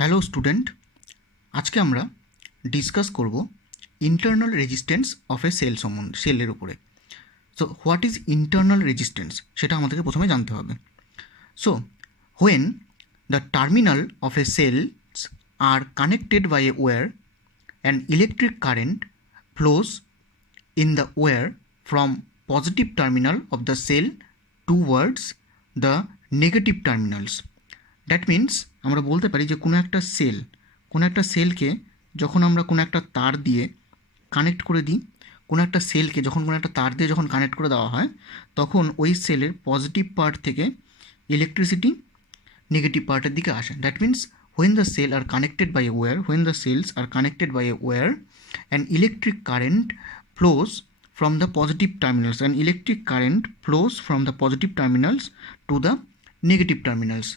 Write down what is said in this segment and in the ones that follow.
Hello student, আজকে আমরা discuss করব ইন্টারনাল রেজিস্ট্যান্স অফ এ সেলের উপরে। So what is internal resistance সেটা আমাদেরকে প্রথমে জানতে হবে। So when the terminal of a cells are connected by a wire an electric current flows in the wire from positive terminal of the cell towards the negative terminals. That means আমরা বলতে পারি যে কোনো একটা সেলকে যখন আমরা কোনো একটা তার দিয়ে কানেক্ট করে দিই, কোনো একটা সেলকে যখন কোনো একটা তার দিয়ে যখন কানেক্ট করে দেওয়া হয়, তখন ওই সেলের পজিটিভ পার্ট থেকে ইলেকট্রিসিটি নেগেটিভ পার্টের দিকে আসে। That means when the cells are connected by a wire, an electric current flows from the positive terminals to the negative terminals,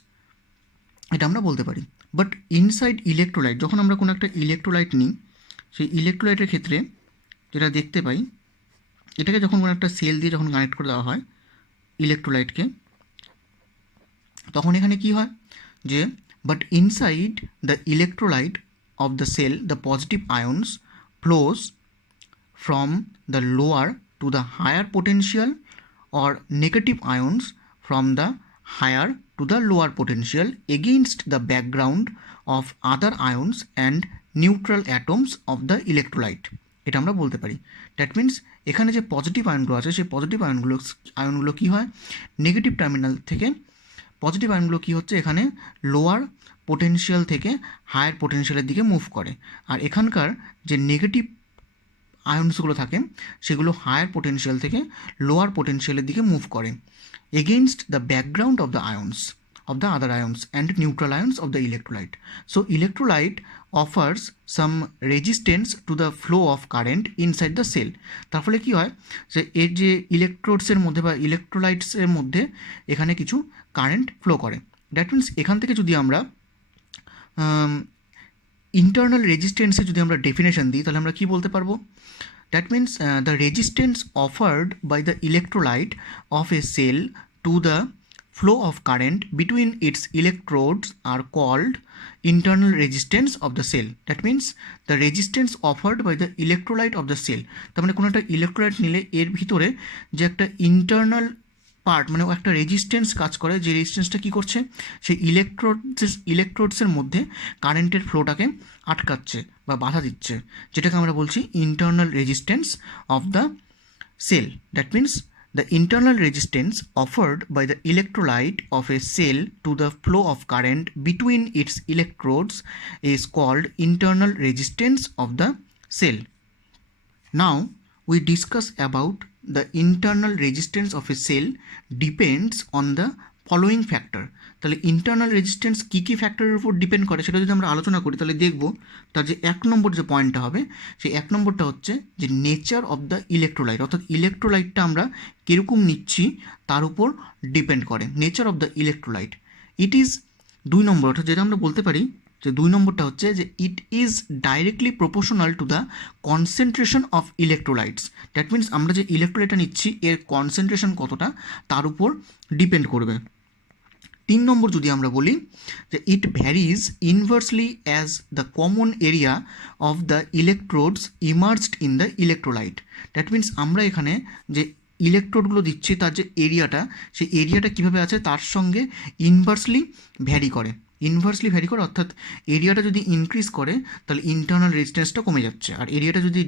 এটা আমরা বলতে পারি। বাট ইনসাইড ইলেকট্রোলাইট, যখন আমরা কোনো একটা ইলেকট্রোলাইট নিই, সেই ইলেকট্রোলাইটের ক্ষেত্রে যেটা দেখতে পাই, এটাকে যখন কোনো একটা সেল দিয়ে যখন কানেক্ট করে দেওয়া হয় ইলেকট্রোলাইটকে, তখন এখানে কি হয় যে but inside the electrolyte of the cell the positive ions flows from the lower to the higher potential or negative ions from the higher to the lower potential against the background of other ions and neutral atoms of the electrolyte, এটা আমরা বলতে পারি। That means এখানে যে positive আয়নগুলো আছে, সেই positive আয়নগুলো কী হয়, negative terminal থেকে পজিটিভ আয়নগুলো কী হচ্ছে, এখানে লোয়ার পোটেনশিয়াল থেকে হায়ার পোটেনশিয়ালের দিকে মুভ করে, আর এখানকার যে নেগেটিভ আয়ন্সগুলো থাকে সেগুলো হায়ার পোটেনশিয়াল থেকে লোয়ার পোটেনশিয়ালের দিকে মুভ করে against the background of the আয়ন্স of the other ions and neutral ions of the electrolyte. So electrolyte offers some resistance to the flow of current inside the cell. তার ফলে কী হয় যে এর যে ইলেকট্রোডসের মধ্যে বা ইলেকট্রোলাইটসের মধ্যে এখানে কিছু কারেন্ট ফ্লো করে। দ্যাট মিন্স এখান থেকে যদি আমরা ইন্টারনাল রেজিস্ট্যান্সে যদি আমরা ডেফিনেশন দিই, তাহলে আমরা কী বলতে পারবো? That means the resistance offered by the electrolyte of a cell to the flow of current between its electrodes are called internal resistance of the cell. That means the resistance offered by the electrolyte of the cell. তার মানে কোনো একটা electrolyte নিলে এর ভিতরে যে একটা internal part, মানে একটা রেজিস্ট্যান্স কাজ করে, যে রেজিস্ট্যান্সটা কী করছে, সেই ইলেকট্রোডসের মধ্যে কারেন্টের ফ্লোটাকে আটকাচ্ছে বা বাধা দিচ্ছে, যেটাকে আমরা বলছি internal resistance of the cell. That means the internal resistance offered by the electrolyte of a cell to the flow of current between its electrodes is called internal resistance of the cell. Now we discuss about the internal resistance of a cell depends on the following factor. তাহলে internal resistance কী কী ফ্যাক্টরের উপর depend করে সেটা যদি আমরা আলোচনা করি, তাহলে দেখব তার যে এক নম্বর যে পয়েন্টটা হবে, সেই এক নম্বরটা হচ্ছে যে নেচার অফ দ্য ইলেকট্রোলাইট, অর্থাৎ ইলেকট্রোলাইটটা আমরা কীরকম নিচ্ছি তার উপর ডিপেন্ড করে nature of the electrolyte. It is দুই নম্বর, অর্থাৎ যেটা আমরা বলতে পারি যে দুই নম্বরটা হচ্ছে যে it is directly proportional to the concentration of electrolytes. That means আমরা যে ইলেকট্রোলাইটটা নিচ্ছি এর কনসেন্ট্রেশন কতটা তার উপর ডিপেন্ড করবে। তিন নম্বর যদি আমরা বলি যে it varies inversely as the common area of the electrodes emerged in the electrolyte. That means আমরা এখানে যে ইলেকট্রোডগুলো দিচ্ছি তার যে এরিয়াটা, সেই এরিয়াটা কীভাবে আছে তার সঙ্গে ইনভার্সলি ভ্যারি করে, অর্থাৎ এরিয়াটা যদি ইনক্রিজ করে তাহলে ইন্টারনাল রেজিস্ট্যান্সটা কমে যাচ্ছে, আর এরিয়াটা যদি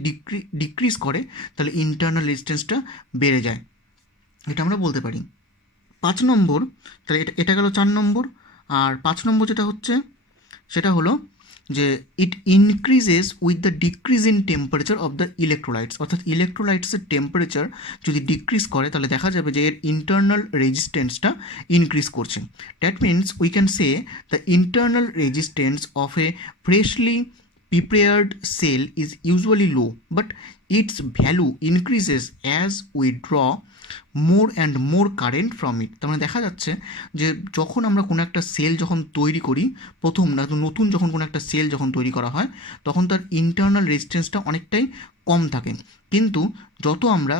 ডিক্রিজ করে তাহলে ইন্টারনাল রেজিস্ট্যান্সটা বেড়ে যায়, এটা আমরা বলতে পারি। পাঁচ নম্বর, তাহলে এটা গেল চার নম্বর। আর পাঁচ নম্বর যেটা হচ্ছে সেটা হলো যে it increases with the decrease in temperature of the electrolytes, অর্থাৎ ইলেকট্রোলাইটসের টেম্পারেচার যদি ডিক্রিজ করে তাহলে দেখা যাবে যে এর ইন্টারনাল রেজিস্ট্যান্সটা ইনক্রিজ করছে। That means we can say the internal resistance of A freshly prepared cell is usually low, but its value increases as we draw more and more current from it. তার মানে দেখা যাচ্ছে যে যখন আমরা কোনো একটা সেল যখন তৈরি করি, নতুন যখন কোনো একটা সেল যখন তৈরি করা হয়, তখন তার ইন্টারনাল রেজিস্ট্যান্সটা অনেকটাই কম থাকে, কিন্তু যত আমরা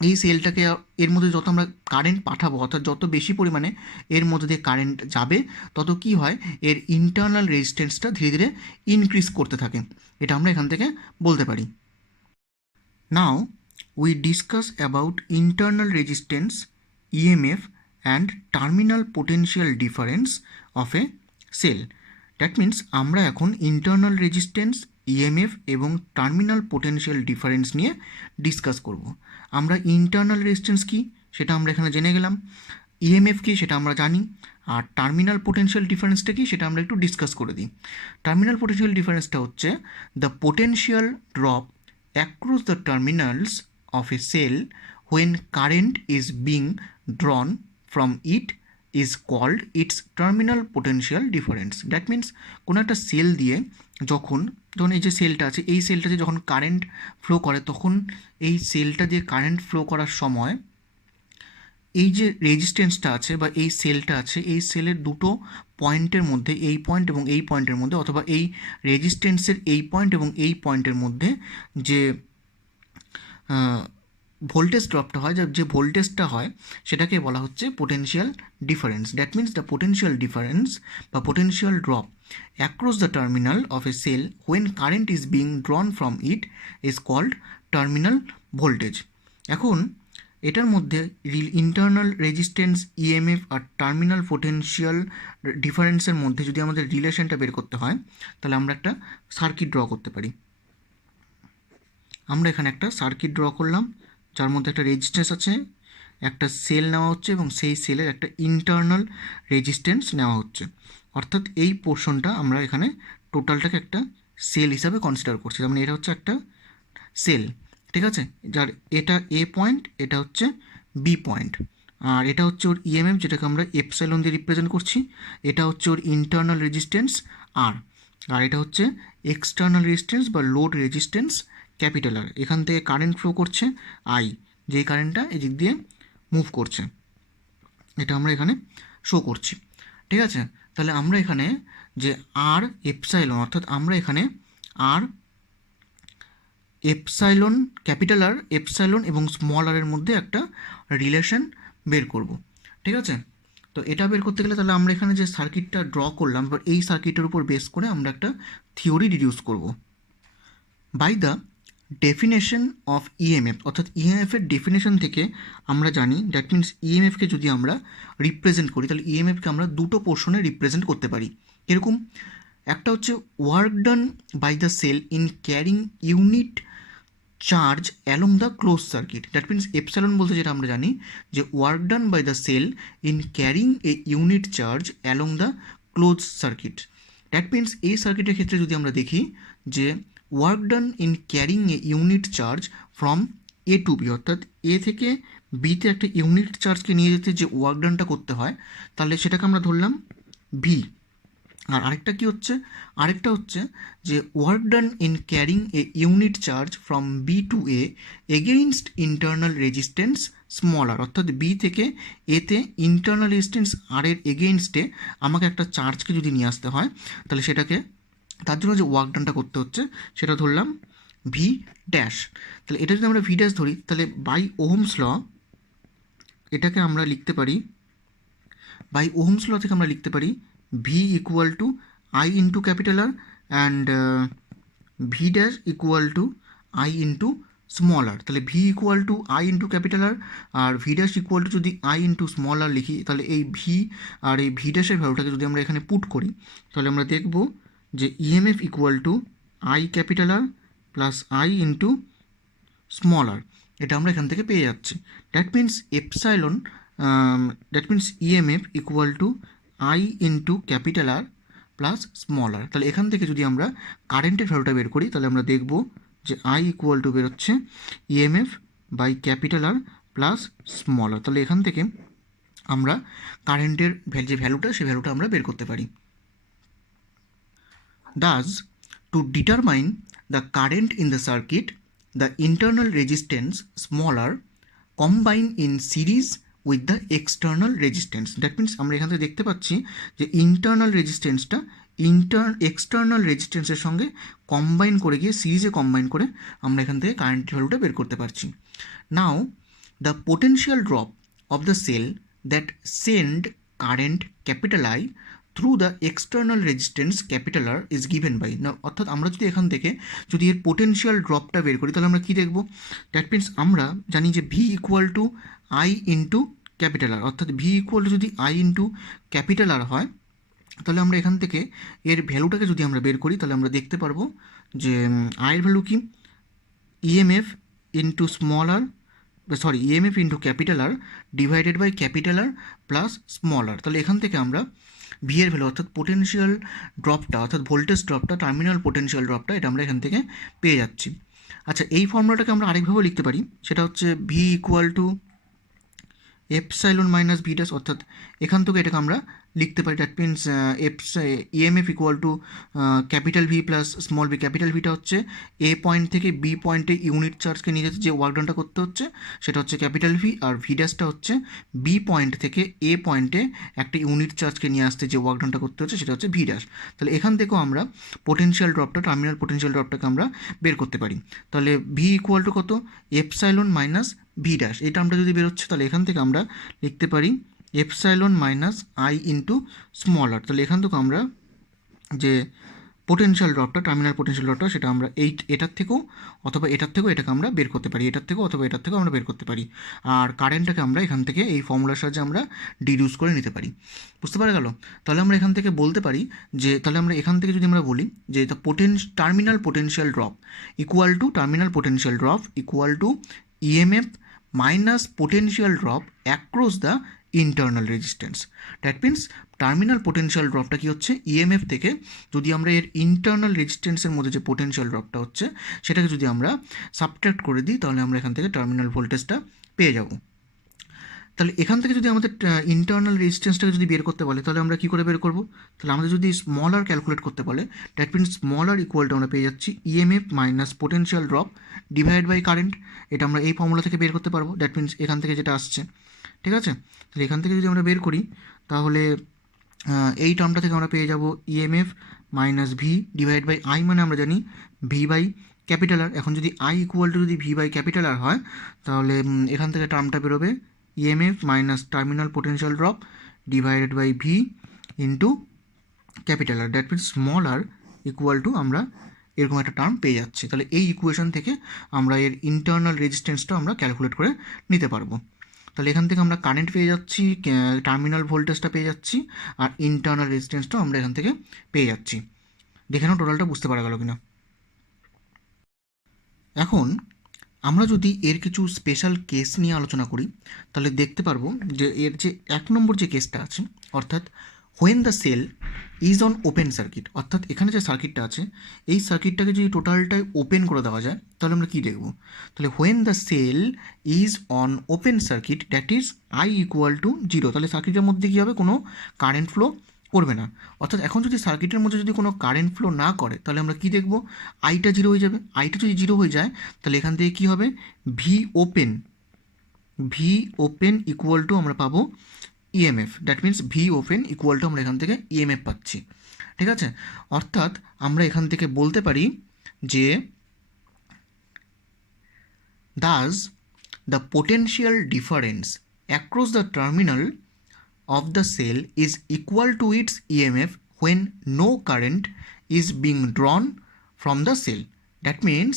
এই সেলটাকে এর মধ্যে যত আমরা কারেন্ট পাঠাবো, অর্থাৎ যত বেশি পরিমাণে এর মধ্যে দিয়ে কারেন্ট যাবে, তত কি হয়, এর ইন্টারনাল রেজিস্ট্যান্সটা ধীরে ধীরে ইনক্রিজ করতে থাকে। এটা আমরা এখান থেকে বলতে পারি। Now we discuss about internal resistance, EMF and terminal potential difference of a cell. That means আমরা এখন ইন্টারনাল রেজিস্ট্যান্স, ইএমএফ এবং টার্মিনাল পোটেনশিয়াল ডিফারেন্স নিয়ে ডিসকাস করব। আমরা ইন্টারনাল রেজিস্ট্যান্স কী সেটা আমরা এখানে জেনে গেলাম, ইএমএফ কী সেটা আমরা জানি, আর টার্মিনাল পোটেনশিয়াল ডিফারেন্সটা কী সেটা আমরা একটু ডিসকাস করে দিই। টার্মিনাল পোটেনশিয়াল ডিফারেন্সটা হচ্ছে the potential drop across the terminals of a cell when current is being drawn from it is called its terminal potential difference. That means কোনো একটা সেল দিয়ে যখন যখন এই যে সেলটা আছে, এই সেলটা দিয়ে যখন কারেন্ট ফ্লো করে, তখন এই সেলটা দিয়ে কারেন্ট ফ্লো করার সময় এই যে রেজিস্ট্যান্সটা আছে বা এই সেলটা আছে, এই সেলের দুটো পয়েন্টের মধ্যে, এই পয়েন্ট এবং এই পয়েন্টের মধ্যে, অথবা এই রেজিস্ট্যান্সের এই পয়েন্ট এবং এই পয়েন্টের মধ্যে যে ভোল্টেজ ড্রপটা হয়, যে ভোল্টেজটা হয়, সেটাকে বলা হচ্ছে potential difference. That means the potential difference বা potential drop across the terminal of a cell when current is being drawn from it is called terminal voltage. এখন এটার মধ্যে ইন্টারনাল রেজিস্ট্যান্স, ইএমএফ আর টার্মিনাল পোটেনশিয়াল ডিফারেন্সের মধ্যে যদি আমাদের রিলেশনটা বের করতে হয়, তাহলে আমরা একটা সার্কিট ড্র করতে পারি। আমরা এখানে একটা সার্কিট ড্র করলাম, যার মধ্যে একটা রেজিস্ট্যান্স আছে, একটা সেল নেওয়া হচ্ছে এবং সেই সেলের একটা ইন্টারনাল রেজিস্ট্যান্স নেওয়া হচ্ছে। অর্থাৎ এই পোর্শনটা আমরা এখানে টোটালটাকে একটা সেল হিসাবে কনসিডার করছি। তার মানে এটা হচ্ছে একটা সেল, ঠিক আছে, যার এটা এ পয়েন্ট, এটা হচ্ছে বি পয়েন্ট, আর এটা হচ্ছে ওর ইএমএফ, যেটাকে আমরা এপসাইলন দিয়ে রিপ্রেজেন্ট করছি। এটা হচ্ছে ওর ইন্টারনাল রেজিস্ট্যান্স আর, আর এটা হচ্ছে এক্সটার্নাল রেজিস্ট্যান্স বা লোড রেজিস্ট্যান্স ক্যাপিটাল আর। এখান থেকে কারেন্ট ফ্লো করছে আই, যেই কারেন্টটা এদিক দিয়ে মুভ করছে, এটা আমরা এখানে শো করছি, ঠিক আছে। তাহলে আমরা এখানে যে আর এপসাইলন, অর্থাৎ আমরা এখানে আর এপসাইলন, ক্যাপিটাল আর এপসাইলন এবং স্মল আরের মধ্যে একটা রিলেশন বের করব, ঠিক আছে। তো এটা বের করতে গেলে তাহলে আমরা এখানে যে সার্কিটটা ড্র করলাম, এবার এই সার্কিটের উপর বেস করে আমরা একটা থিওরি ডিডিউস করব। By the definition of EMF, অর্থাৎ ইএমএফের ডেফিনেশন থেকে আমরা জানি, দ্যাট মিন্স ইএমএফকে যদি আমরা রিপ্রেজেন্ট করি, তাহলে ইএমএফকে আমরা দুটো পোর্শনে রিপ্রেজেন্ট করতে পারি। এরকম একটা হচ্ছে work done by the cell in carrying unit charge along the close circuit. That means epsilon বলতে যেটা আমরা জানি যে work done by the cell in carrying a unit charge along the close circuit. That means এই সার্কিটের ক্ষেত্রে যদি আমরা দেখি যে work done in carrying a unit charge from A to B, অর্থাৎ এ থেকে বিতে একটা ইউনিট চার্জকে নিয়ে যেতে যে ওয়ার্ক ডানটা করতে হয়, তাহলে সেটাকে আমরা ধরলাম ভি। আর আরেকটা কী হচ্ছে, আরেকটা হচ্ছে যে work done in carrying a unit charge from B to A against internal resistance small আর, অর্থাৎ বি থেকে এতে ইন্টারনাল রেজিস্ট্যান্স আর এর এগেইনস্টে আমাকে একটা চার্জকে যদি নিয়ে আসতে হয়, তাহলে সেটাকে, তার জন্য যে ওয়ার্ক ডানটা করতে হচ্ছে সেটা ধরলাম ভি ড্যাশ। তাহলে এটা যদি আমরা ভি ড্যাশ ধরি, তাহলে বাই ওহমস ল এটাকে আমরা লিখতে পারি, বাই ওহমস ল থেকে আমরা লিখতে পারি V equal to I into capital R and V dash equal to I into small আর। তাহলে V equal to I into capital R, আর ভি ড্যাশ ইকুয়াল টু যদি আই ইন্টু স্মল আর লিখি, তাহলে এই ভি আর এই V ড্যাশের ভ্যালুটাকে যদি আমরা এখানে পুট করি, তাহলে আমরা দেখব যে EMF equal to I capital R plus I into small আর, এটা আমরা এখান থেকে পেয়ে যাচ্ছি। That means epsilon, that means EMF equal to I into capital R plus small আর। তাহলে এখান থেকে যদি আমরা কারেন্টের ভ্যালুটা বের করি, তাহলে আমরা দেখব যে আই ইকুয়াল টু বেরোচ্ছে EMF by capital R plus small আর। তাহলে এখান থেকে আমরা কারেন্টের যে ভ্যালুটা, সেই ভ্যালুটা আমরা বের করতে পারি। Thus, to determine the current in the circuit, the internal resistance smaller combine in series with the external resistance. That means আমরা এখান থেকে দেখতে পাচ্ছি যে ইন্টারনাল রেজিস্ট্যান্সটা এক্সটার্নাল রেজিস্ট্যান্সের সঙ্গে কম্বাইন করে গিয়ে, সিরিজে কম্বাইন করে আমরা এখান থেকে কারেন্টের ভ্যালুটা বের করতে পারছি। নাও the potential drop of the cell that send current capital I through the external resistance capital R is given by না, অর্থাৎ আমরা যদি এখান থেকে যদি এর পোটেনশিয়াল ড্রপটা বের করি তাহলে আমরা কী দেখব? দ্যাট মিনস আমরা জানি যে V equal to I into capital R, অর্থাৎ ভি ইকুয়াল টু যদি আই ইন্টু ক্যাপিটাল আর হয় তাহলে আমরা এখান থেকে এর ভ্যালুটাকে যদি আমরা বের করি তাহলে আমরা দেখতে পারবো যে আয়ের ভ্যালু কি EMF into small r, sorry EMF into capital R divided by capital R plus small আর। তাহলে এখান থেকে আমরা ভি এর ভ্যালু অর্থাৎ পোটেনশিয়াল ড্রপটা অর্থাৎ ভোল্টেজ ড্রপটা টার্মিনাল পোটেনশিয়াল ড্রপটা এটা আমরা এখান থেকে পেয়ে যাচ্ছি। আচ্ছা, এই ফর্মুলাটাকে আমরা আরেকভাবে লিখতে পারি, সেটা হচ্ছে V equal to epsilon minus V dash, অর্থাৎ এখান থেকে এটাকে আমরা লিখতে পারি that means EMF equal to capital V plus small v. Capital ভিটা হচ্ছে এ পয়েন্ট থেকে বি পয়েন্টে ইউনিট চার্জকে নিয়ে যেতে যে ওয়ার্ক ডানটা করতে হচ্ছে সেটা হচ্ছে ক্যাপিটাল ভি, আর ভি ড্যাশটা হচ্ছে বি পয়েন্ট থেকে এ পয়েন্টে একটা ইউনিট চার্জকে নিয়ে আসতে যে ওয়ার্ক ডানটা করতে হচ্ছে সেটা হচ্ছে ভি ড্যাশ। তাহলে এখান থেকেও আমরা পোটেনশিয়াল ড্রপটা টার্মিনাল পোটেনশিয়াল ড্রপটাকে আমরা বের করতে পারি। তাহলে ভি ইকুয়াল টু কত? এপসাইলন মাইনাস ভি ড্যাশ, এই টার্মটা যদি বেরোচ্ছে তাহলে এখান থেকে আমরা লিখতে পারি epsilon minus I into small আর। তাহলে এখান থেকে আমরা যে পোটেনশিয়াল ড্রপটা টার্মিনাল পোটেনশিয়াল ড্রপটা সেটা আমরা এটার থেকেও অথবা এটার থেকেও এটাকে আমরা বের করতে পারি, এটার থেকেও অথবা এটার থেকেও আমরা বের করতে পারি। আর কারেন্টটাকে আমরা এখান থেকে এই ফর্মুলার সাহায্যে আমরা ডিডিউস করে নিতে পারি। বুঝতে পারা গেল? তাহলে আমরা এখান থেকে বলতে পারি যে তাহলে আমরা এখান থেকে যদি আমরা বলি যে the terminal potential drop equal to terminal potential drop equal to EMF minus potential drop across the internal resistance. That means terminal potential ড্রপটা কী হচ্ছে? ইএমএফ থেকে যদি আমরা এর ইন্টারনাল রেজিস্ট্যান্সের মধ্যে যে পোটেনশিয়াল ড্রপটা হচ্ছে সেটাকে যদি আমরা সাবট্র্যাক্ট করে দিই তাহলে আমরা এখান থেকে টার্মিনাল ভোল্টেজটা পেয়ে যাব। তাহলে এখান থেকে যদি আমাদের ইন্টারনাল রেজিস্ট্যান্সটাকে যদি বের করতে বলে তাহলে আমরা কী করে বের করব? তাহলে আমাদের যদি স্মল আর ক্যালকুলেট করতে বলে that means small R equal to আমরা পেয়ে যাচ্ছি EMF minus potential drop divide by current. এটা আমরা এই ফর্মুলা থেকে বের করতে পারবো, দ্যাট মিনস এখান থেকে যেটা আসছে। ঠিক আছে? তাহলে এখান থেকে যদি আমরা বের করি তাহলে এই টার্মটা থেকে আমরা পেয়ে যাব EMF minus V divide by I, মানে আমরা জানি ভি বাই ক্যাপিটাল আর। এখন যদি আই ইকুয়াল টু যদি ভি বাই ক্যাপিটাল আর হয় তাহলে এখান থেকে টার্মটা বেরোবে EMF minus terminal potential drop divided by V into capital R. That means small R equal to আমরা এরকম একটা টার্ম পেয়ে যাচ্ছি। তাহলে এই ইকুয়েশন থেকে আমরা এর ইন্টারনাল রেজিস্ট্যান্সটা আমরা ক্যালকুলেট করে নিতে পারবো। তাহলে এখান থেকে আমরা কারেন্ট পেয়ে যাচ্ছি, টার্মিনাল ভোল্টেজটা পেয়ে যাচ্ছি, আর ইন্টারনাল রেজিস্ট্যান্সটাও আমরা এখান থেকে পেয়ে যাচ্ছি। দেখে নাও টোটালটা বুঝতে পারা গেল কিনা। এখন আমরা যদি এর কিছু স্পেশাল কেস নিয়ে আলোচনা করি তাহলে দেখতে পারবো যে এর যে 1 নম্বর যে কেসটা আছে অর্থাৎ when the cell is on open circuit, অর্থাৎ এখানে যে সার্কিটটা আছে এই সার্কিটটাকে যদি টোটালটাই ওপেন করে দেওয়া যায় তাহলে আমরা কী দেখব? তাহলে when the cell is on open circuit that is I equal to 0, তাহলে সার্কিটের মধ্যে কী হবে? কোনো কারেন্ট ফ্লো করবে না। অর্থাৎ এখন যদি সার্কিটের মধ্যে যদি কোনো কারেন্ট ফ্লো না করে তাহলে আমরা কী দেখব? আইটা 0 হয়ে যাবে। আইটা যদি 0 হয়ে যায় তাহলে এখান থেকে কী হবে? ভি ওপেন ইকুয়াল টু আমরা পাবো EMF. That means V open equal to আমরা এখান থেকে ইএমএফ পাচ্ছি। ঠিক আছে? অর্থাৎ আমরা এখান থেকে বলতে পারি যে Das the potential difference across the terminal of the cell is equal to its EMF when no current is being drawn from the cell. That means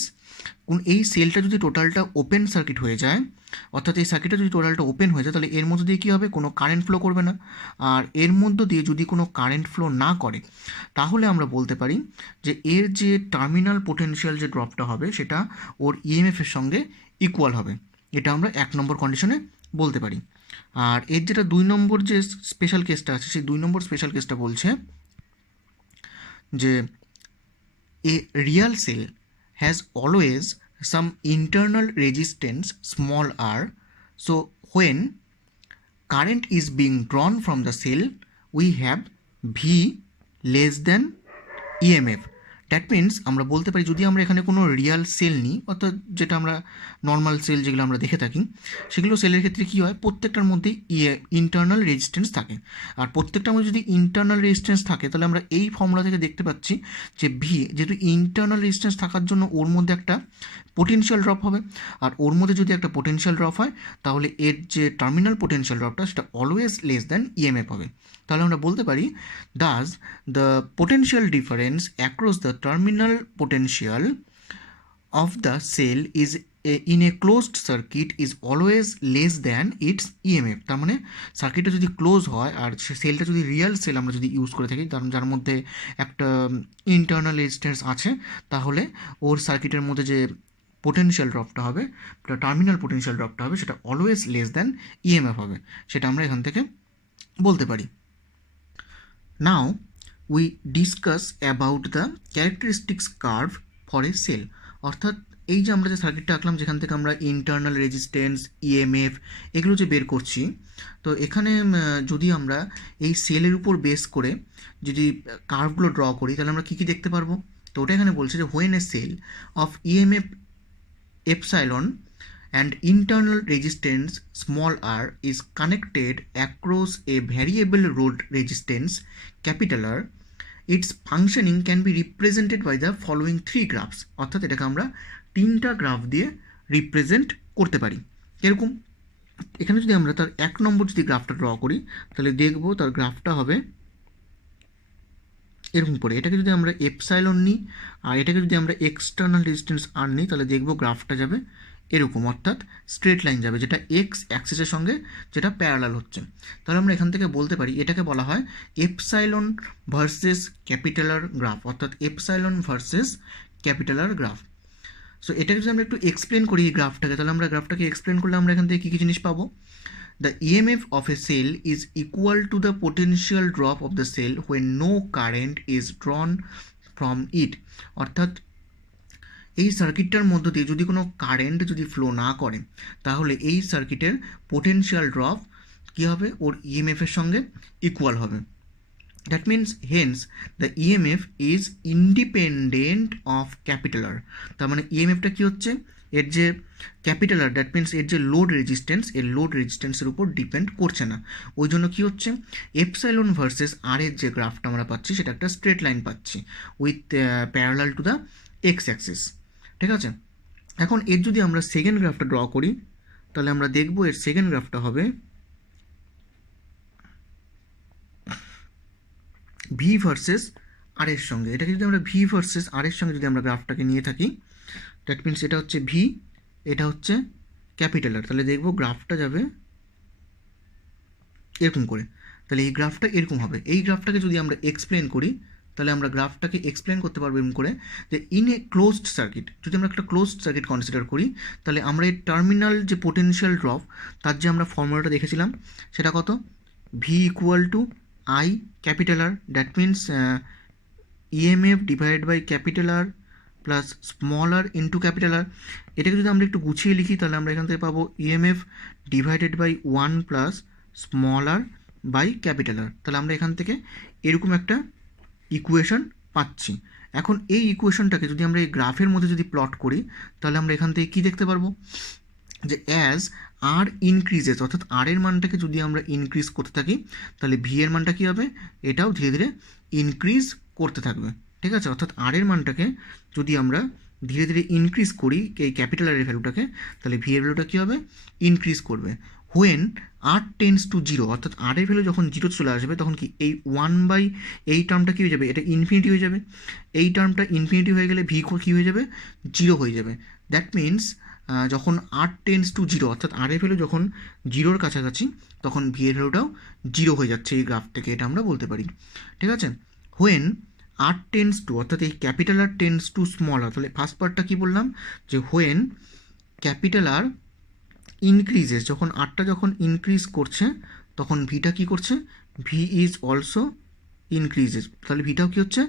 এই সেলটা যদি টোটালটা ওপেন সার্কিট হয়ে যায়, অর্থাৎ এই সার্কিটটা যদি টোটালটা ওপেন হয়ে যায় তাহলে এর মধ্যে দিয়ে কী হবে? কোনো কারেন্ট ফ্লো করবে না। আর এর মধ্যে দিয়ে যদি কোনো কারেন্ট ফ্লো না করে তাহলে আমরা বলতে পারি যে এর যে টার্মিনাল পোটেনশিয়াল যে ড্রপটা হবে সেটা ওর ইএমএফের সঙ্গে ইকুয়াল হবে। এটা আমরা 1 নম্বর কন্ডিশনে বলতে পারি। আর এর যেটা 2 নম্বর যে স্পেশাল কেসটা আছে সেই 2 নম্বর স্পেশাল কেসটা বলছে যে a real cell has always some internal resistance small r, so when current is being drawn from the cell we have V less than EMF. That means আমরা বলতে পারি যদি আমরা এখানে কোনো রিয়াল সেল নিই, অর্থাৎ যেটা আমরা নর্মাল সেল যেগুলো আমরা দেখে থাকি সেগুলো সেলের ক্ষেত্রে কী হয়? প্রত্যেকটার মধ্যেই ইন্টারনাল রেজিস্ট্যান্স থাকে। আর প্রত্যেকটার মধ্যে যদি ইন্টারনাল রেজিস্ট্যান্স থাকে তাহলে আমরা এই ফর্মুলা থেকে দেখতে পাচ্ছি যে ভি যেহেতু ইন্টারনাল রেজিস্ট্যান্স থাকার জন্য ওর মধ্যে একটা পোটেনশিয়াল ড্রপ হবে, আর ওর মধ্যে যদি একটা পোটেনশিয়াল ড্রপ হয় তাহলে এর যে টার্মিনাল পোটেনশিয়াল ড্রপটা সেটা অলওয়েজ লেস দ্যান ইএমএফ হবে। তাহলে আমরা বলতে পারি Das the potential difference across the terminal potential of the cell is in a closed circuit is always less than its EMF। তার মানে সার্কিটটা যদি ক্লোজ হয় আর সে সেলটা যদি রিয়েল সেল আমরা যদি ইউজ করে থাকি, যার মধ্যে একটা ইন্টারনাল রেজিস্ট্যান্স আছে, তাহলে ওর সার্কিটের মধ্যে যে পোটেনশিয়াল ড্রপটা হবে, টার্মিনাল পোটেনশিয়াল ড্রপটা হবে, সেটা অলওয়েজ লেস দ্যান ইএমএফ হবে। সেটা আমরা এখান থেকে বলতে পারি। Now we discuss about the characteristics curve for a cell. অর্থাৎ এই যে আমরা যে সার্কিটটা আঁকলাম যেখান থেকে আমরা ইন্টারনাল রেজিস্ট্যান্স, ইএমএফ এগুলো যে বের করছি, তো এখানে যদি আমরা এই সেলের উপর বেস করে যদি কার্ভগুলো ড্র করি তাহলে আমরা কী কী দেখতে পারবো। তো ওটা এখানে বলছে যে when a cell of EMF epsilon and internal resistance small r is connected across a variable load resistance capital R, its functioning can be represented by the following three graphs। অর্থাৎ এটাকে আমরা তিনটা গ্রাফ দিয়ে represent করতে পারি। এরকম এখানে যদি আমরা তার 1 নম্বর যদি গ্রাফটা ড্র করি তাহলে দেখব তার গ্রাফটা হবে এরকম করে। এটাকে যদি আমরা এপসাইলন নিই আর এটাকে যদি আমরা এক্সটার্নাল রেজিস্ট্যান্স আর নিই তাহলে দেখব গ্রাফটা যাবে এরকম, অর্থাৎ স্ট্রেট লাইন যাবে, যেটা এক্স অ্যাক্সিসের সঙ্গে যেটা প্যারালাল হচ্ছে। তাহলে আমরা এখান থেকে বলতে পারি এটাকে বলা হয় epsilon versus capital R graph, অর্থাৎ epsilon versus capital R graph. So এটাকে যদি আমরা একটু এক্সপ্লেন করি এই গ্রাফটাকে, তাহলে আমরা গ্রাফটাকে এক্সপ্লেন করলে আমরা এখান থেকে কী কী জিনিস পাবো। The EMF of a cell is equal to the potential drop of the cell when no current is drawn from it। অর্থাৎ এই সার্কিটটার মধ্য দিয়ে যদি কোনো কারেন্ট যদি ফ্লো না করে তাহলে এই সার্কিটের পোটেনশিয়াল ড্রপ কী হবে, ওর ইএমএফের সঙ্গে ইকুয়াল হবে। That means hence the EMF is independent of capital R. তার মানে ইএমএফটা কী হচ্ছে, এর যে ক্যাপিটাল আর, দ্যাট মিনস এর যে লোড রেজিস্ট্যান্স, এর লোড রেজিস্ট্যান্সের উপর ডিপেন্ড করছে না। ওই জন্য কী হচ্ছে, এপসাইলন ভার্সেস আর এর যে গ্রাফটা আমরা পাচ্ছি সেটা একটা স্ট্রেট লাইন পাচ্ছি with parallel to the x Axis. ঠিক আছে, এখন এর যদি আমরা সেকেন্ড গ্রাফটা ড্র করি তাহলে আমরা দেখব এর সেকেন্ড গ্রাফটা হবে ভি ভার্সেস আর এর সঙ্গে। এটাকে যদি আমরা ভি ভার্সেস আর এর সঙ্গে যদি আমরা গ্রাফটাকে নিয়ে থাকি, দ্যাট মিনস এটা হচ্ছে ভি, এটা হচ্ছে ক্যাপিটাল আর, তাহলে দেখব গ্রাফটা যাবে এরকম করে। তাহলে এই গ্রাফটা এরকম হবে। এই গ্রাফটাকে যদি আমরা এক্সপ্লেন করি তাহলে আমরা গ্রাফটাকে এক্সপ্লেন করতে পারবো এরকম করে যে ইন এ ক্লোজড সার্কিট, যদি আমরা একটা ক্লোজড সার্কিট কনসিডার করি তাহলে আমরা এই টার্মিনাল যে পোটেনশিয়াল ড্রপ তার যে আমরা ফর্মুলাটা দেখেছিলাম সেটা কত, V equal to I capital R, that means EMF divided by capital R plus small R into capital R. এটাকে যদি আমরা একটু গুছিয়ে লিখি তাহলে আমরা এখান থেকে পাবো EMF divided by 1 plus small R by capital R. তাহলে আমরা এখান থেকে এরকম একটা ইকুয়েশন পাচ্ছি। এখন এই ইকুয়েশনটাকে যদি আমরা এই গ্রাফের মধ্যে যদি প্লট করি তাহলে আমরা এখান থেকে কী দেখতে পারবো যে অ্যাজ আর ইনক্রিজেস, অর্থাৎ আর এর মানটাকে যদি আমরা ইনক্রিজ করতে থাকি তাহলে ভি এর মানটা কী হবে, এটাও ধীরে ধীরে ইনক্রিজ করতে থাকবে। ঠিক আছে, অর্থাৎ আর এর মানটাকে যদি আমরা ধীরে ধীরে ইনক্রিজ করি এই ক্যাপিটাল আর এর ভ্যালুটাকে, তাহলে ভি এর ভ্যালুটা কী হবে, ইনক্রিজ করবে। When R tends to zero, অর্থাৎ আর এর ভ্যালু যখন জিরো চলে আসবে তখন কি এই 1 এই টার্মটা কী হয়ে যাবে, এটা ইনফিনিটি হয়ে যাবে। এই টার্মটা ইনফিনিটি হয়ে গেলে ভি কী হয়ে যাবে, জিরো হয়ে যাবে। দ্যাট মিনস যখন আর টেন্স টু জিরো, অর্থাৎ আর এর ভ্যালু যখন জিরোর কাছাকাছি তখন ভি এর ভ্যালুটাও জিরো হয়ে যাচ্ছে এই গ্রাফ থেকে, এটা আমরা বলতে পারি। ঠিক আছে, হোয়েন আর টেন্স টু, অর্থাৎ এই capital R tends to small আর, তাহলে ফার্স্ট পার্টটা কী বললাম যে হোয়েন ক্যাপিটাল আর ইনক্রিজেস, যখন আরটা যখন ইনক্রিজ করছে তখন ভিটা কী করছে, ভি ইজ অলসো ইনক্রিজেস, তাহলে ভিটাও কী হচ্ছে,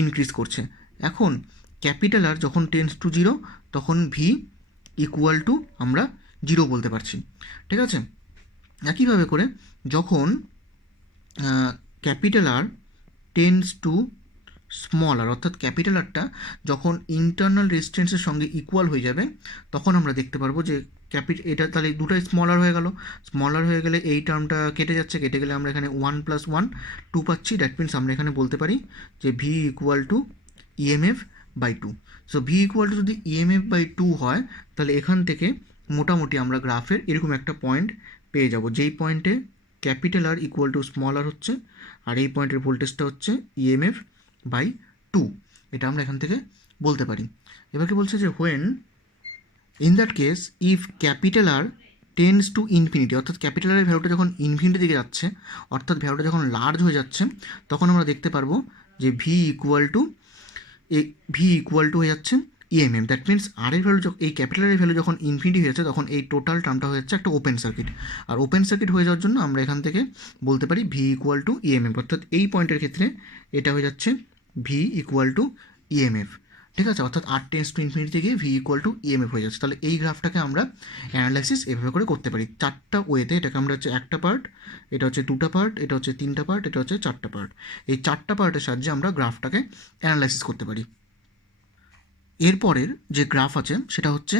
ইনক্রিজ করছে। এখন ক্যাপিটাল আর যখন টেন্স টু জিরো তখন ভি ইকুয়াল টু আমরা জিরো বলতে পারছি। ঠিক আছে, একইভাবে করে যখন capital R tends to small আর, অর্থাৎ ক্যাপিটাল আরটা যখন ইন্টারনাল রেজিস্ট্যান্সের সঙ্গে ইকুয়াল হয়ে যাবে তখন আমরা দেখতে পারবো যে এটা তাহলে দুটাই স্মলার হয়ে গেল। স্মলার হয়ে গেলে এই টার্মটা কেটে যাচ্ছে, কেটে গেলে আমরা এখানে 1 + 1 2 পাচ্ছি। দ্যাট মিনস আমরা এখানে বলতে পারি যে V equal to EMF by two. So V equal to যদি ইএমএফ বাই টু হয় তাহলে এখান থেকে মোটামুটি আমরা গ্রাফের এরকম একটা পয়েন্ট পেয়ে যাব, যেই পয়েন্টে capital R equal to small r হচ্ছে, আর এই পয়েন্টের ভোল্টেজটা হচ্ছে ইএমএফ বাই টু। এটা আমরা এখান থেকে বলতে পারি। এবার কি বলছে যে when in that case if capital R tends to infinity, অর্থাৎ ক্যাপিটাল আর ভ্যালুটা যখন ইনফিনিটি দিকে যাচ্ছে, অর্থাৎ ভ্যালুটা যখন লার্জ হয়ে যাচ্ছে, তখন আমরা দেখতে পারবো যে ভি ইকুয়াল টু হয়ে যাচ্ছে ইএমএফ। দ্যাট মিনস আর এর ভ্যালু, এই ক্যাপিটালের ভ্যালু যখন ইনফিনিটি হয়ে যাচ্ছে তখন এই টোটাল টার্মটা হয়ে যাচ্ছে একটা ওপেন সার্কিট। আর ওপেন সার্কিট হয়ে যাওয়ার জন্য আমরা এখান থেকে বলতে পারি ভি ইকুয়াল টু ইএমএফ, অর্থাৎ এই পয়েন্টের ক্ষেত্রে এটা হয়ে যাচ্ছে ভি ইকুয়াল টু ইএমএফ। ঠিক আছে, অর্থাৎ আর টেন্স টু ইনফিনিটি থেকে ভি ইকুয়াল টু ইএমএফ হয়ে যাচ্ছে। তাহলে এই গ্রাফটাকে আমরা অ্যানালাইসিস এভাবে করে করতে পারি চারটা ওয়েতে। এটাকে আমরা হচ্ছে একটা পার্ট, এটা হচ্ছে দুটা পার্ট, এটা হচ্ছে তিনটা পার্ট, এটা হচ্ছে চারটা পার্ট। এই চারটা পার্টের সাহায্যে আমরা গ্রাফটাকে অ্যানালাইসিস করতে পারি। এরপরের যে গ্রাফ আছে সেটা হচ্ছে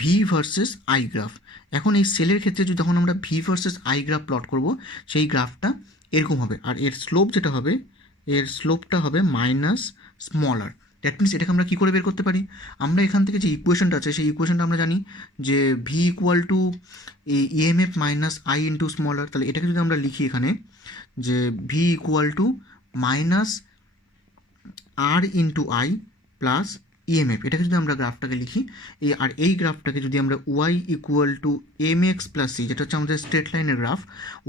ভি ভার্সেস আই গ্রাফ। এখন এই সেলের ক্ষেত্রে যদি যখন আমরা V versus I graph plot করব, সেই গ্রাফটা এরকম হবে, আর এর স্লোপ যেটা হবে, এর স্লোপটা হবে মাইনাস স্মলার। দ্যাট মিনস এটাকে আমরা কী করে বের করতে পারি? আমরা এখান থেকে যে ইকুয়েশনটা আছে সেই ইকুয়েশনটা আমরা জানি যে V equal to EMF minus I into smaller. তাহলে এটাকে যদি আমরা লিখি এখানে যে V equal to minus R into I plus EMF, এটাকে যদি আমরা গ্রাফটাকে লিখি, আর এই গ্রাফটাকে যদি আমরা Y equal to M X plus C, যেটা হচ্ছে আমাদের স্ট্রেট লাইনের graph,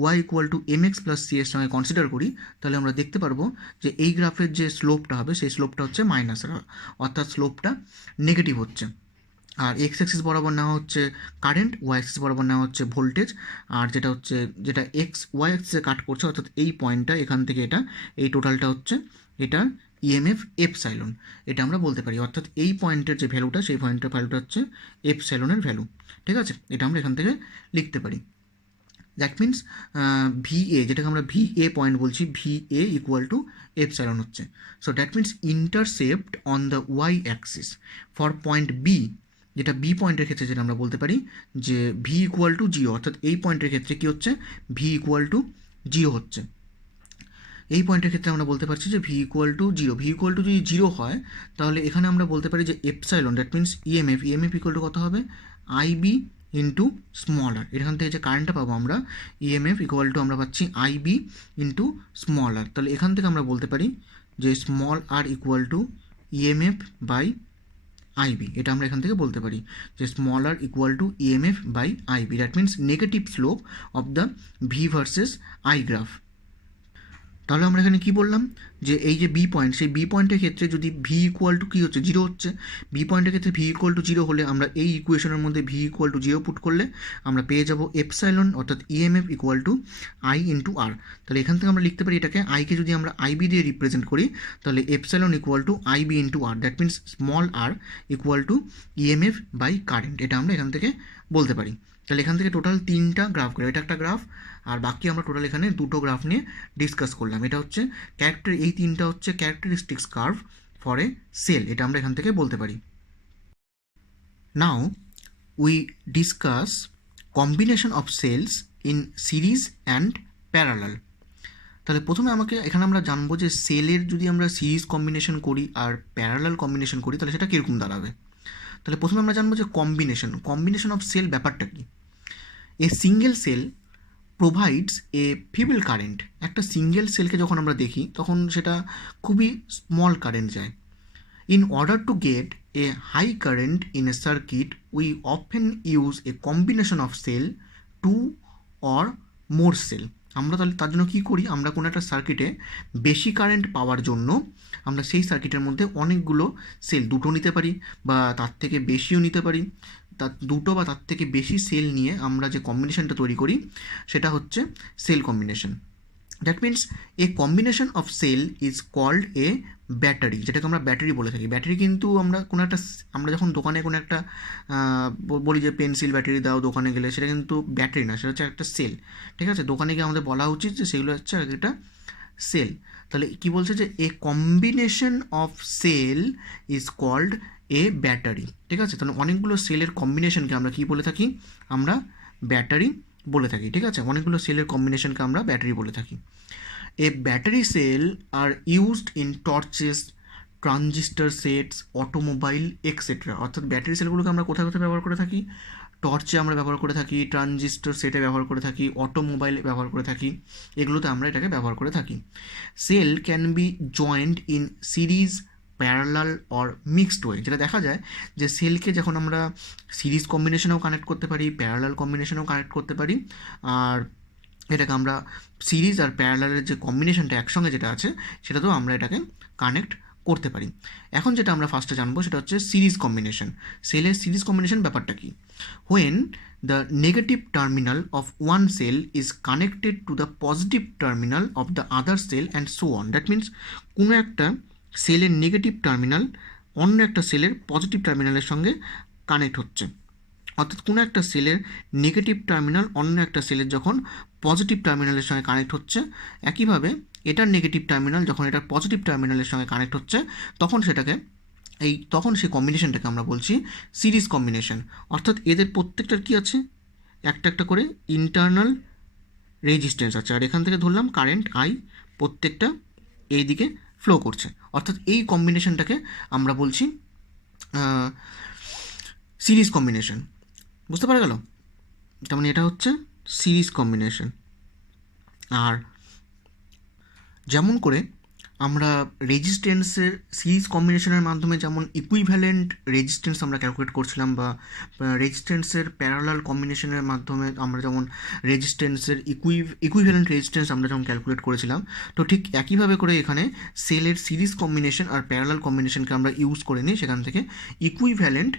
Y equal to M X plus C এর সঙ্গে কনসিডার করি, তাহলে আমরা দেখতে পারবো যে এই গ্রাফের যে স্লোপটা হবে সেই স্লোপটা হচ্ছে মাইনাসের, অর্থাৎ স্লোপটা নেগেটিভ হচ্ছে। আর এক্স অ্যাক্সিস বরাবর নেওয়া হচ্ছে কারেন্ট, ওয়াই অ্যাক্সিস বরাবর নেওয়া হচ্ছে ভোল্টেজ, আর যেটা এক্স ওয়াই অ্যাক্সিসে কাট করছে, অর্থাৎ এই পয়েন্টটা এখান থেকে এটা, এই টোটালটা হচ্ছে এটা ইএমএফ এপসাইলন। এটা আমরা বলতে পারি, অর্থাৎ এই পয়েন্টের যে ভ্যালুটা, সেই পয়েন্টের ভ্যালুটা হচ্ছে এপসাইলনের ভ্যালু। ঠিক আছে, এটা আমরা এখান থেকে লিখতে পারি। দ্যাট মিনস ভি এ, যেটাকে আমরা ভি এ পয়েন্ট বলছি, V A equal to epsilon হচ্ছে। So that means intercept on the Y axis for point B, যেটা বি পয়েন্টের ক্ষেত্রে যেটা আমরা বলতে পারি যে ভি ইকুয়াল টু জিরো, অর্থাৎ এই পয়েন্টের ক্ষেত্রে কী হচ্ছে, ভি ইকুয়াল টু জিরো হচ্ছে। এই পয়েন্টের ক্ষেত্রে আমরা বলতে পারছি যে V equal to zero. V equal to যদি জিরো হয় তাহলে এখানে আমরা বলতে পারি যে epsilon, that means EMF equal to কত হবে, আইবি ইন্টু স্মল আর। এখান থেকে যে কারেন্টটা পাবো আমরা, ইএমএফ ইকুয়াল টু আমরা পাচ্ছি আইবি ইন্টু স্মল আর। তাহলে এখান থেকে আমরা বলতে পারি যে small R equal to EMF by IB. এটা আমরা এখান থেকে বলতে পারি যে small R equal to EMF by IB. That means negative slope of the V versus I graph. তাহলে আমরা এখানে কি বললাম যে এই যে বি পয়েন্ট, সেই বি পয়েন্টের ক্ষেত্রে যদি ভি ইকুয়াল টু কী হচ্ছে, জিরো হচ্ছে। বি পয়েন্টের ক্ষেত্রে ভি ইকুয়াল টু জিরো হলে আমরা এই ইকুয়েশনের মধ্যে V equal to zero put করলে আমরা পেয়ে যাব এপসাইলন, অর্থাৎ EMF equal to I into R. তাহলে এখান থেকে আমরা লিখতে পারি এটাকে, আইকে যদি আমরা আইবি দিয়ে রিপ্রেজেন্ট করি তাহলে epsilon equal to IB into R. That means small R equal to EMF by current. এটা আমরা এখান থেকে বলতে পারি। তাহলে এখান থেকে টোটাল তিনটা গ্রাফ করে, এটা একটা গ্রাফ, আর বাকি আমরা টোটাল এখানে দুটো গ্রাফ নিয়ে ডিসকাস করলাম। এটা হচ্ছে এই তিনটা হচ্ছে characteristics curve for a cell, এটা আমরা এখান থেকে বলতে পারি। Now we discuss combination of cells in series and parallel. তাহলে প্রথমে এখানে আমরা জানবো যে সেলের যদি আমরা সিরিজ কম্বিনেশন করি আর প্যারালাল কম্বিনেশন করি তাহলে সেটা কীরকম দাঁড়াবে। তাহলে প্রথমে আমরা জানবো যে কম্বিনেশন অফ সেল ব্যাপারটা কি। A single cell provides a feeble current. একটা সিঙ্গেল সেলকে যখন আমরা দেখি তখন সেটা খুবই স্মল কারেন্ট যায়। In order to get a high current in a circuit we often use a combination of cell, two or more cell. আমরা তাহলে তার জন্য কী করি, আমরা কোনো একটা সার্কিটে বেশি কারেন্ট পাওয়ার জন্য আমরা সেই সার্কিটের মধ্যে অনেকগুলো সেল, দুটো নিতে পারি বা তার থেকে বেশিও নিতে পারি, তার দুটো বা তার থেকে বেশি সেল নিয়ে আমরা যে কম্বিনেশনটা তৈরি করি সেটা হচ্ছে cell combination. That means a combination of cell is called a battery, যেটাকে আমরা ব্যাটারি বলে থাকি। ব্যাটারি কিন্তু আমরা যখন দোকানে কোনো একটা বলি যে পেন্সিল ব্যাটারি দাও দোকানে গেলে, সেটা কিন্তু ব্যাটারি না, সেটা হচ্ছে একটা সেল। ঠিক আছে, দোকানে গিয়ে আমাদের বলা উচিত যে সেগুলো হচ্ছে একটা সেল। তাহলে কি বলছে যে a combination of cell is called a battery. ঠিক আছে, তাহলে অনেকগুলো সেলের কম্বিনেশনকে আমরা কী বলে থাকি, আমরা ব্যাটারি বলে থাকি। ঠিক আছে, অনেকগুলো সেলের কম্বিনেশনকে আমরা ব্যাটারি বলে থাকি। A battery cell are used in torches, transistor sets, automobile etcetera. অর্থাৎ ব্যাটারি সেলগুলোকে আমরা কোথায় কোথায় ব্যবহার করে থাকি? টর্চে আমরা ব্যবহার করে থাকি, ট্রানজিস্টর সেটে ব্যবহার করে থাকি, অটোমোবাইলে ব্যবহার করে থাকি, এগুলোতে আমরা এটাকে ব্যবহার করে থাকি। Cell can be joint in series, parallel or mixed way. যেটা দেখা যায় যে সেলকে যখন আমরা সিরিজ কম্বিনেশনেও কানেক্ট করতে পারি, প্যারালাল কম্বিনেশনেও কানেক্ট করতে পারি, আর এটাকে আমরা সিরিজ আর প্যারালালের যে কম্বিনেশনটা একসঙ্গে যেটা আছে সেটাতেও আমরা এটাকে কানেক্ট করতে পারি। এখন যেটা আমরা ফার্স্টে জানবো সেটা হচ্ছে সিরিজ কম্বিনেশন। সেলের সিরিজ কম্বিনেশন ব্যাপারটা কি? When the negative terminal of one cell is connected to the positive terminal of the other cell and so on. That means কোনো একটা সেলের নেগেটিভ টার্মিনাল অন্য একটা সেলের পজিটিভ টার্মিনালের সঙ্গে কানেক্ট হচ্ছে। অর্থাৎ কোনো একটা সেলের নেগেটিভ টার্মিনাল অন্য একটা সেলের যখন পজিটিভ টার্মিনালের সঙ্গে কানেক্ট হচ্ছে, একইভাবে এটার নেগেটিভ টার্মিনাল যখন এটার পজিটিভ টার্মিনালের সঙ্গে কানেক্ট হচ্ছে, তখন সেই কম্বিনেশনটাকে আমরা বলছি সিরিজ কম্বিনেশন। অর্থাৎ এদের প্রত্যেকটার কী আছে? একটা একটা করে ইন্টারনাল রেজিস্ট্যান্স আছে, আর এখান থেকে ধরলাম কারেন্ট আই প্রত্যেকটা এই দিকে ফ্লো করছে। অর্থাৎ এই কম্বিনেশনটাকে আমরা বলছি সিরিজ কম্বিনেশন। বুঝতে পারা গেল? তার মানে এটা হচ্ছে সিরিজ কম্বিনেশন। আর যেমন করে আমরা রেজিস্ট্যান্সের সিরিজ কম্বিনেশনের মাধ্যমে যেমন ইকুইভ্যালেন্ট রেজিস্ট্যান্স আমরা ক্যালকুলেট করছিলাম, বা রেজিস্ট্যান্সের প্যারালাল কম্বিনেশনের মাধ্যমে আমরা যেমন রেজিস্ট্যান্সের ইকুইভ্যালেন্ট রেজিস্ট্যান্স আমরা যেমন ক্যালকুলেট করেছিলাম, তো ঠিক একইভাবে করে এখানে সেলের সিরিজ কম্বিনেশন আর প্যারালাল কম্বিনেশনকে আমরা ইউজ করে নিই, সেখান থেকে ইকুইভ্যালেন্ট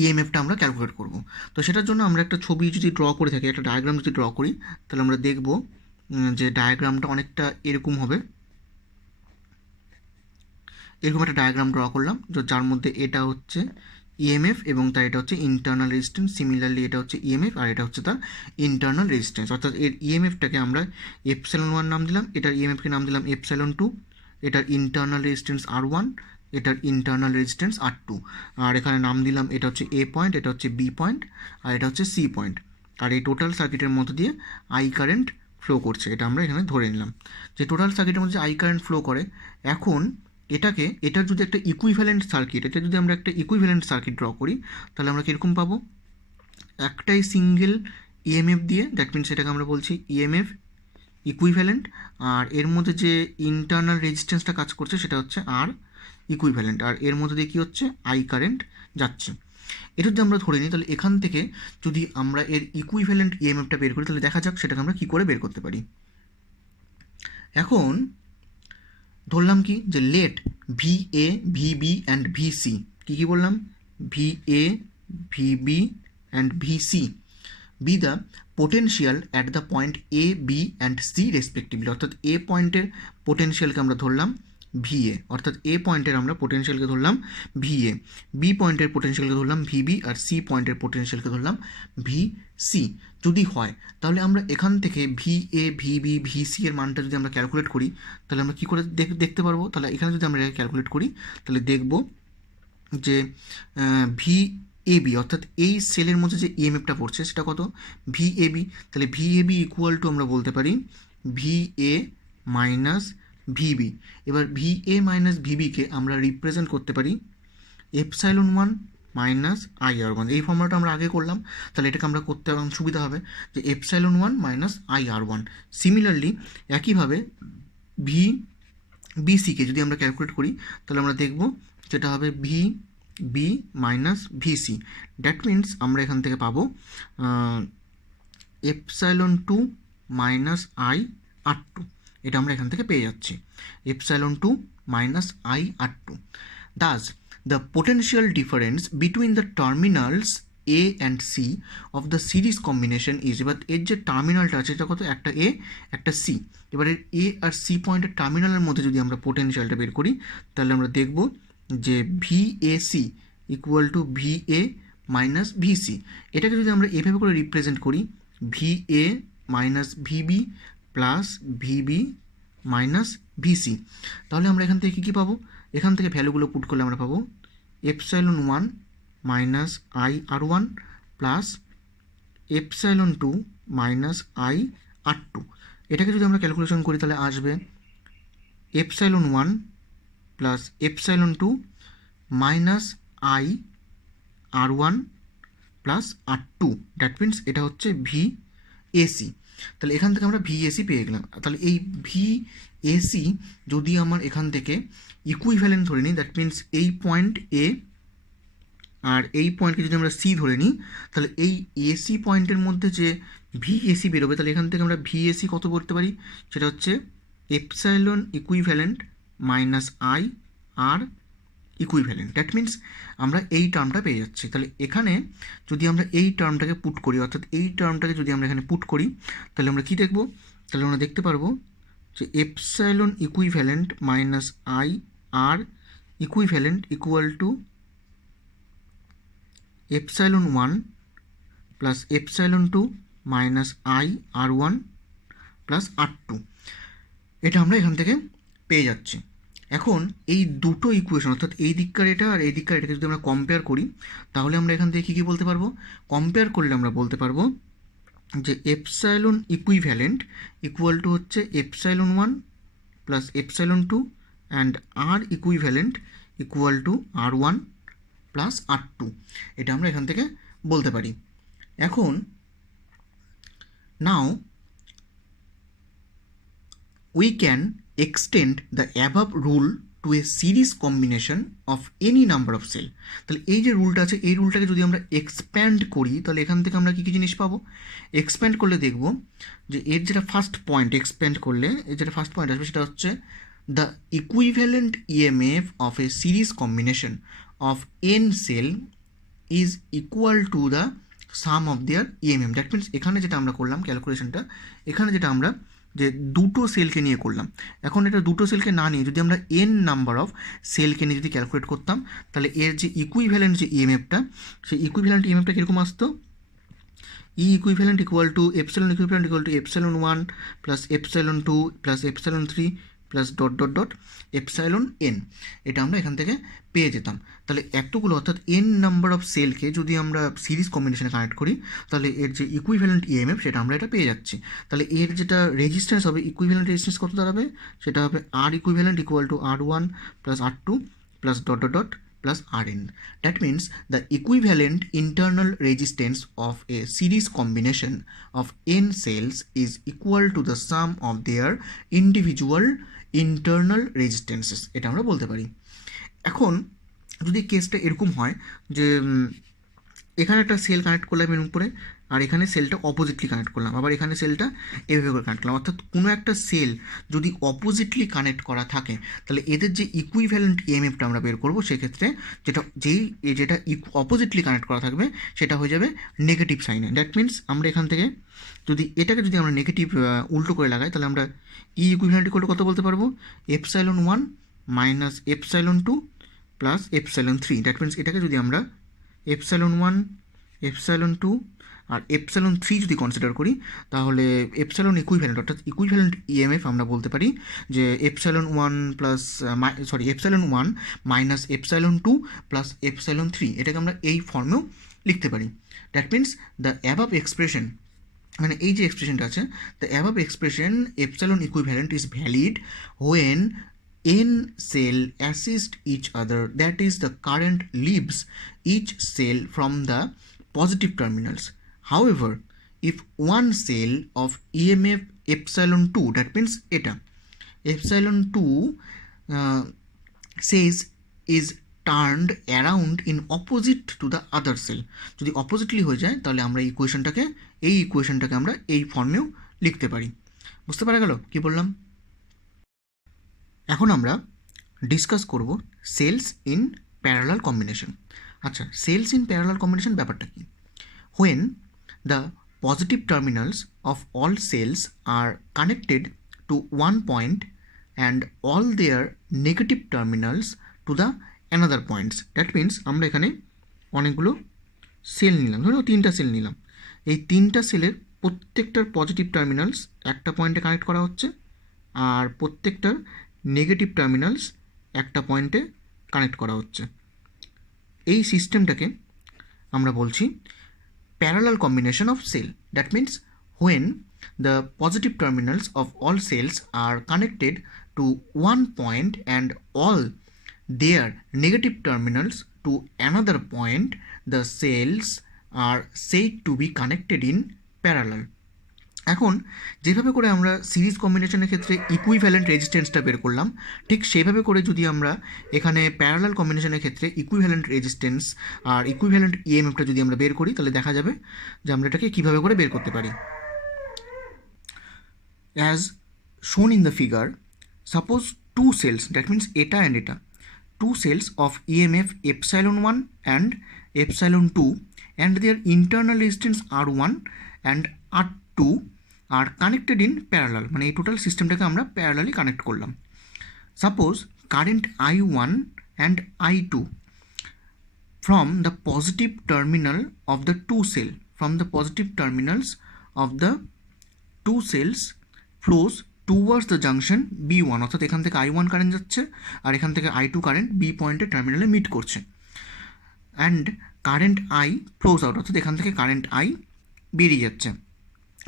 ইএমএফটা আমরা ক্যালকুলেট করব। তো সেটার জন্য আমরা একটা ছবি যদি ড্র করে থাকি, একটা ডায়াগ্রাম যদি ড্র করি, তাহলে আমরা দেখব যে ডায়াগ্রামটা অনেকটা এরকম হবে। এরকম একটা ডায়াগ্রাম ড্র করলাম, যার মধ্যে এটা হচ্ছে ইএমএফ এবং তার এটা হচ্ছে ইন্টারনাল রেজিস্ট্যান্স। সিমিলারলি এটা হচ্ছে ইএমএফ আর এটা হচ্ছে তার ইন্টারনাল রেজিস্ট্যান্স। অর্থাৎ এর ইএমএফটাকে আমরা এপসাইলন 1 নাম দিলাম, এটার ইএমএফকে নাম দিলাম এপসাইলন 2, এটার ইন্টারনাল রেজিস্ট্যান্স R1, এটার ইন্টারনাল রেজিস্ট্যান্স R2, আর এখানে নাম দিলাম এটা হচ্ছে এ পয়েন্ট, এটা হচ্ছে বি পয়েন্ট, আর এটা হচ্ছে সি পয়েন্ট। আর এই টোটাল সার্কিটের মধ্যে দিয়ে আই কারেন্ট ফ্লো করছে, এটা আমরা এখানে ধরে নিলাম যে টোটাল সার্কিটের মধ্যে আই কারেন্ট ফ্লো করে। এখন এটার যদি একটা ইকুইভ্যালেন্ট সার্কিট, এটা যদি আমরা একটা ইকুইভ্যালেন্ট সার্কিট ড্র করি, তাহলে আমরা কীরকম পাবো? একটাই সিঙ্গেল ইএমএফ দিয়ে, দ্যাট মিনস এটাকে আমরা বলছি ইএমএফ ইকুইভ্যালেন্ট, আর এর মধ্যে যে ইন্টারনাল রেজিস্ট্যান্সটা কাজ করছে সেটা হচ্ছে আর ইকুইভ্যালেন্ট, আর এর মধ্যে দিয়ে কী হচ্ছে? আই কারেন্ট যাচ্ছে। এটা যদি আমরা ধরে নিই, তাহলে এখান থেকে যদি আমরা এর ইকুইভ্যালেন্ট ইএমএফটা বের করি, তাহলে দেখা যাক সেটাকে আমরা কী করে বের করতে পারি। এখন ধরলাম কি যে let V A, VB and VC, কী বললাম? V A, VB and VC be the potential at the point A, B and C respectively. অর্থাৎ এ পয়েন্টের পোটেনশিয়ালকে আমরা ধরলাম ভিএ, অর্থাৎ এ পয়েন্টের আমরা পোটেনশিয়ালকে ধরলাম ভিএ, বি পয়েন্টের পোটেনশিয়ালকে ধরলাম ভিবি, আর সি পয়েন্টের পোটেনশিয়ালকে ধরলাম ভিসি। যদি হয় তাহলে আমরা এখান থেকে ভিএ, ভিবি, ভিসি এর মানটা যদি আমরা ক্যালকুলেট করি, তাহলে আমরা কী করে দেখতে পারবো? তাহলে এখানে যদি আমরা ক্যালকুলেট করি, তাহলে দেখব যে ভি এবি, অর্থাৎ এই সেলের মধ্যে যে ইএমএফটা পড়ছে সেটা কত? ভিএবি। তাহলে ভিএবি ইকুয়াল টু আমরা বলতে পারি ভিএ মাইনাস ভিবি। এবার ভিএ মাইনাস ভিবিকে আমরা রিপ্রেজেন্ট করতে পারি এপসাইলন 1 মাইনাস IR1। এই ফর্মুলাটা আমরা আগে করলাম, তাহলে এটাকে আমরা করতে এখন সুবিধা হবে যে এপসাইলন 1 মাইনাস IR1। সিমিলারলি একইভাবে বিসিকে যদি আমরা ক্যালকুলেট করি, তাহলে আমরা দেখব যেটা হবে B minus VC. That means আমরা এখান থেকে পাবো এপসাইলন 2 মাইনাস IR2। এটা আমরা এখান থেকে পেয়ে যাচ্ছি epsilon 2 minus IR2। Das the potential difference between the terminals A and C of the series combination is, এবার এর যে টার্মিনালটা আছে এটা কত? একটা A একটা C। এবারে A আর C পয়েন্টের টার্মিনালের মধ্যে যদি আমরা পোটেনশিয়ালটা বের করি, তাহলে আমরা দেখব যে VAC equal to VA minus VC। এটাকে যদি আমরা এভাবে করে রিপ্রেজেন্ট করি VA minus VB plus VB minus VC, তাহলে আমরা এখান থেকে কী পাবো? এখান থেকে ভ্যালুগুলো পুট করলে আমরা পাবো epsilon 1 minus IR1 plus epsilon 2 minus IR2। এটাকে যদি আমরা ক্যালকুলেশন করি তাহলে আসবে epsilon 1 plus epsilon two minus I R one plus R two, that means এটা হচ্ছে ভি এসি। তাহলে এখান থেকে আমরা ভি এসি পেয়ে গেলাম। তাহলে এই ভি এসি যদি আমার এখান থেকে ইকুইভ্যালেন্ট ধরে নিই, দ্যাট মিনস এই পয়েন্ট এ আর এই পয়েন্টকে যদি আমরা সি ধরে নিই, তাহলে এই এসি পয়েন্টের মধ্যে যে ভি এসি বেরোবে, তাহলে এখান থেকে আমরা ভি এসি কত করতে পারি, সেটা হচ্ছে epsilon equivalent minus I R equivalent. That means আমরা এই টার্মটা পেয়ে যাচ্ছি। তাহলে এখানে যদি আমরা এই টার্মটাকে পুট করি, অর্থাৎ এই টার্মটাকে যদি আমরা এখানে পুট করি, তাহলে আমরা কী দেখব, তাহলে আমরা দেখতে পারবো যে epsilon equivalent minus I R equivalent equal to epsilon one plus epsilon two minus I R one plus R two, এটা আমরা এখান থেকে পেয়ে যাচ্ছি। এখন এই দুটো ইকুয়েশন, অর্থাৎ এই দিককার এটা আর এই দিককার এটাকে যদি আমরা কম্পেয়ার করি, তাহলে আমরা এখান থেকে কী বলতে পারবো, কম্পেয়ার করলে আমরা বলতে পারবো যে এপসাইলন ইকুইভ্যালেন্ট ইকুয়াল টু হচ্ছে epsilon one plus epsilon two and R equivalent equal to R one plus R two, এটা আমরা এখান থেকে বলতে পারি। এখন নাও we can extend the above rule to a series combination of any number of cell. তাহলে এই যে রুলটা আছে, এই রুলটাকে যদি আমরা এক্সপ্যান্ড করি, তাহলে এখান থেকে আমরা কী কী জিনিস পাবো, এক্সপ্যান্ড করলে দেখব যে এর যেটা ফার্স্ট পয়েন্ট, এক্সপ্যান্ড করলে এর যেটা ফার্স্ট পয়েন্ট আসবে সেটা হচ্ছে the equivalent EMF of a series combination of N cell is equal to the sum of their EMF. That means এখানে যেটা আমরা করলাম ক্যালকুলেশনটা, এখানে যেটা আমরা যে দুটো সেলকে নিয়ে করলাম, এখন এটা দুটো সেলকে না নিয়ে যদি আমরা এন নাম্বার অফ সেলকে নিয়ে যদি ক্যালকুলেট করতাম, তাহলে এর যে ইকুইভ্যালেন্ট যে ইএমএফটা, সেই ইকুইভ্যালেন্ট ইএমএফটা কীরকম আসতো, E equivalent equal to epsilon equivalent equal to epsilon one plus epsilon two plus epsilon three plus dot dot dot epsilon N, এটা আমরা এখান থেকে পেয়ে যেতাম। তাহলে এতগুলো অর্থাৎ এন নাম্বার অফ সেলকে যদি আমরা সিরিজ কম্বিনেশনে কানেক্ট করি, তাহলে এর যে ইকুইভ্যালেন্ট ইএমএফ সেটা আমরা এটা পেয়ে যাচ্ছি। তাহলে এর যেটা রেজিস্ট্যান্স হবে, ইকুইভ্যালেন্ট রেজিস্ট্যান্স কত দাঁড়াবে, সেটা হবে R equivalent equal to R one plus R two plus dot dot dot plus Rn. That means the equivalent internal resistance of a series combination of n cells is equal to the sum of their individual internal resistances. এটা আমরা বলতে পারি। এখন যদি কেসটা এরকম হয় যে এখানে একটা সেল কানেক্ট করলাম এর উপরে, আর এখানে সেলটা অপোজিটলি কানেক্ট করলাম, আবার এখানে সেলটা এভাবে করে কানেক্ট করলাম, অর্থাৎ কোনো একটা সেল যদি অপোজিটলি কানেক্ট করা থাকে, তাহলে এদের যে ইকুইভ্যালেন্ট ইএমএফটা আমরা বের করবো, সেক্ষেত্রে যেটা অপোজিটলি কানেক্ট করা থাকবে সেটা হয়ে যাবে নেগেটিভ সাইনে। দ্যাট মিনস আমরা এখান থেকে যদি এটাকে যদি আমরা নেগেটিভ উল্টো করে লাগাই, তাহলে আমরা ই ইকুইভ্যালেন্ট ইকুয়াল টু কত বলতে পারবো, epsilon one minus epsilon two plus epsilon three. That means এটাকে যদি আমরা এপসাইলন ওয়ান, এপসাইলন টু আর এপসাইলন থ্রি যদি কনসিডার করি, তাহলে এপসাইলন ইকুইভ্যালেন্ট অর্থাৎ ইকুইভ্যালেন্ট ইএমএফ আমরা বলতে পারি যে epsilon one plus epsilon one minus epsilon two plus epsilon three, এটাকে আমরা এই ফর্মেও লিখতে পারি। That means the above expression, মানে এই যে এক্সপ্রেশনটা আছে, the above expression epsilon equivalent is valid when n cell assist each other, that is the current leaves each cell from the positive terminals. However, if one cell of EMF epsilon 2, that means eta epsilon 2 says is turned around in opposite to the other cell, যদি অপোজিটলি হয়ে যায় তাহলে আমরা এই ইকুয়েশনটাকে আমরা এই ফর্মেও লিখতে পারি। বুঝতে পারা গেল কি বললাম? এখন আমরা ডিসকাস করব সেলস ইন প্যারালাল কম্বিনেশন। আচ্ছা, সেলস ইন প্যারালাল কম্বিনেশন ব্যাপারটা কি? When the positive terminals of all cells are connected to one point and all their negative terminals to the another points. That means আমরা এখানে অনেকগুলো sell নিলাম, ধরো 3টা sell নিলাম, এই 3টা সেলের প্রত্যেকটার পজিটিভ টার্মিনালস একটা পয়েন্টে কানেক্ট করা হচ্ছে, আর প্রত্যেকটার নেগেটিভ টার্মিনালস একটা পয়েন্টে কানেক্ট করা হচ্ছে। এই সিস্টেমটাকে আমরা বলছি parallel combination of cell. That means when the positive terminals of all cells are connected to one point and all their negative terminals to another point, the cells are said to be connected in parallel. এখন যেভাবে করে আমরা series কম্বিনেশনের ক্ষেত্রে equivalent রেজিস্ট্যান্সটা বের করলাম, ঠিক সেভাবে করে যদি আমরা এখানে প্যারালাল কম্বিনেশনের ক্ষেত্রে ইকুইভ্যালেন্ট রেজিস্ট্যান্স আর ইকুইভ্যালেন্ট ইএমএফটা যদি আমরা বের করি, তাহলে দেখা যাবে যে আমরা এটাকে কীভাবে করে বের করতে পারি। As shown in the figure, suppose two cells, that means eta and eta, two cells of EMF epsilon 1 and epsilon 2 and their internal resistance R1 and R2 are connected in parallel, মানে এই total সিস্টেমটাকে আমরা parallelly connect করলাম। Suppose current I1 and I2 from the positive terminal of the two cell, from the positive terminals of the two cells flows towards the junction B1, অর্থাৎ এখান থেকে I1 current যাচ্ছে আর এখান থেকে I2 current B পয়েন্টের টার্মিনালে meet করছে, and current I flows out, অর্থাৎ এখান থেকে কারেন্ট I বেরিয়ে যাচ্ছে।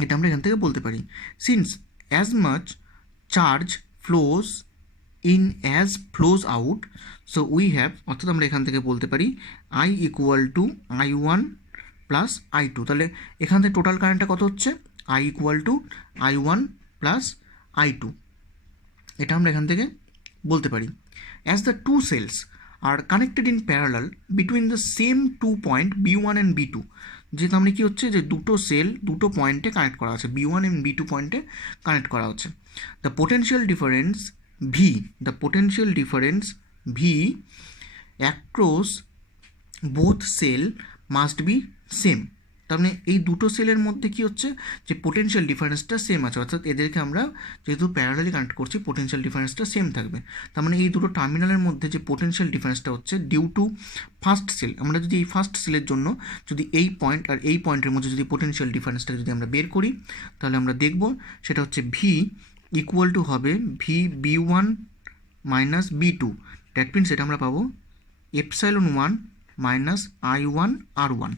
এটা আমরা এখান থেকে বলতে পারি since as much charge flows in as flows out, so we have, অর্থাৎ আমরা এখান থেকে বলতে পারি I equal to I1 plus I2। তাহলে এখান থেকে টোটাল কারেন্টটা কত হচ্ছে? I equal to I1 plus I2, এটা আমরা এখান থেকে বলতে পারি। As the two cells are connected in parallel between the same two point B1 and B2, যেহেতু আমরা কী হচ্ছে যে দুটো সেল দুটো পয়েন্টে কানেক্ট করা আছে, B1 এবং B2 পয়েন্টে কানেক্ট করা হচ্ছে। The potential difference V across both cell must be same. তার মানে এই দুটো সেলের মধ্যে কী হচ্ছে যে পোটেনশিয়াল ডিফারেন্সটা সেম আছে, অর্থাৎ এদেরকে আমরা যেহেতু প্যারালালি কানেক্ট করছি পোটেনশিয়াল ডিফারেন্সটা সেম থাকবে। তার মানে এই দুটো টার্মিনালের মধ্যে যে পোটেনশিয়াল ডিফারেন্সটা হচ্ছে ডিউ টু ফার্স্ট সেল, আমরা যদি এই ফার্স্ট সেলের জন্য যদি এই পয়েন্ট আর এই পয়েন্টের মধ্যে যদি পোটেনশিয়াল ডিফারেন্সটা যদি আমরা বের করি, তাহলে আমরা দেখব সেটা হচ্ছে V ইকুয়াল টু হবে VB1 minus B2, that means এটা আমরা পাবো এপসাইলন 1 মাইনাস I1 R1।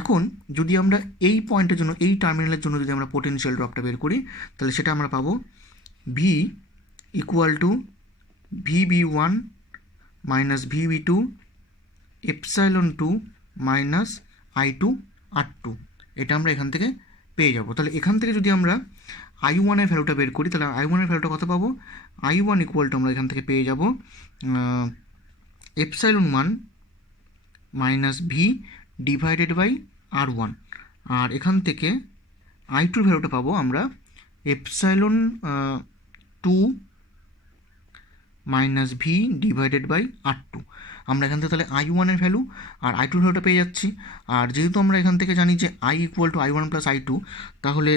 এখন যদি আমরা এই পয়েন্টের জন্য এই টার্মিনালের জন্য যদি আমরা পোটেনশিয়াল ড্রপটা বের করি, তাহলে সেটা আমরা পাবো V equal two VB1 minus VB2 epsilon 2 minus I2 R2, এটা আমরা এখান থেকে পেয়ে যাব। তাহলে এখান থেকে যদি আমরা I1 এর ভ্যালুটা বের করি, তাহলে I1 এর ভ্যালুটা কত পাবো? I1 ইকুয়াল টু আমরা এখান থেকে পেয়ে যাব epsilon 1 minus V divided by R1, আর এখান থেকে I2 ভ্যালুটা পাবো আমরা epsilon 2 minus V divided by R2। আমরা এখান থেকে তাহলে I1 এর ভ্যালু আর I2 ভ্যালুটা পেয়ে যাচ্ছি। আর যেহেতু আমরা এখান থেকে জানি যে I equal to I1 plus I2, তাহলে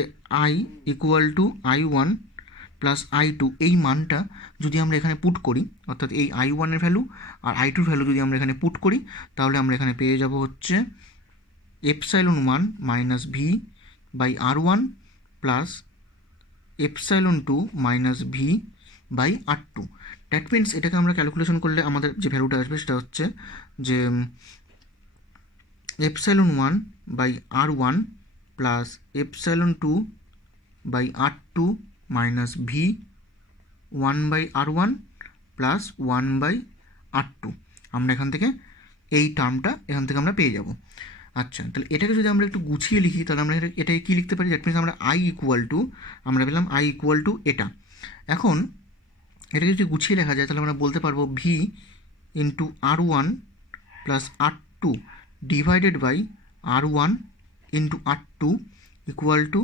I equal to I1 plus I2 এই মানটা যদি আমরা এখানে পুট করি, অর্থাৎ এই I1 এর ভ্যালু আর I2 ভ্যালু যদি আমরা এখানে পুট করি, তাহলে আমরা এখানে পেয়ে যাব হচ্ছে epsilon 1 minus V by R1 plus epsilon 2 minus V by R2। That means এটাকে আমরা ক্যালকুলেশন করলে আমাদের যে ভ্যালুটা আসবে সেটা হচ্ছে যে epsilon 1 by R1 plus epsilon 2 by R2 minus V 1 by R1 plus 1 by R2। আমরা এখান থেকে এই টার্মটা এখান থেকে আমরা পেয়ে যাব। আচ্ছা, তাহলে এটাকে যদি আমরা একটু গুছিয়ে লিখি, তাহলে আমরা এটাকে কী লিখতে পারি? দ্যাট মিনস আমরা I ইকুয়াল টু, আমরা পেলাম I ইকুয়াল টু এটা। এখন এটাকে যদি গুছিয়ে লেখা যায়, তাহলে আমরা বলতে পারবো V into R1 plus R2 divided by R1 into R2 equal to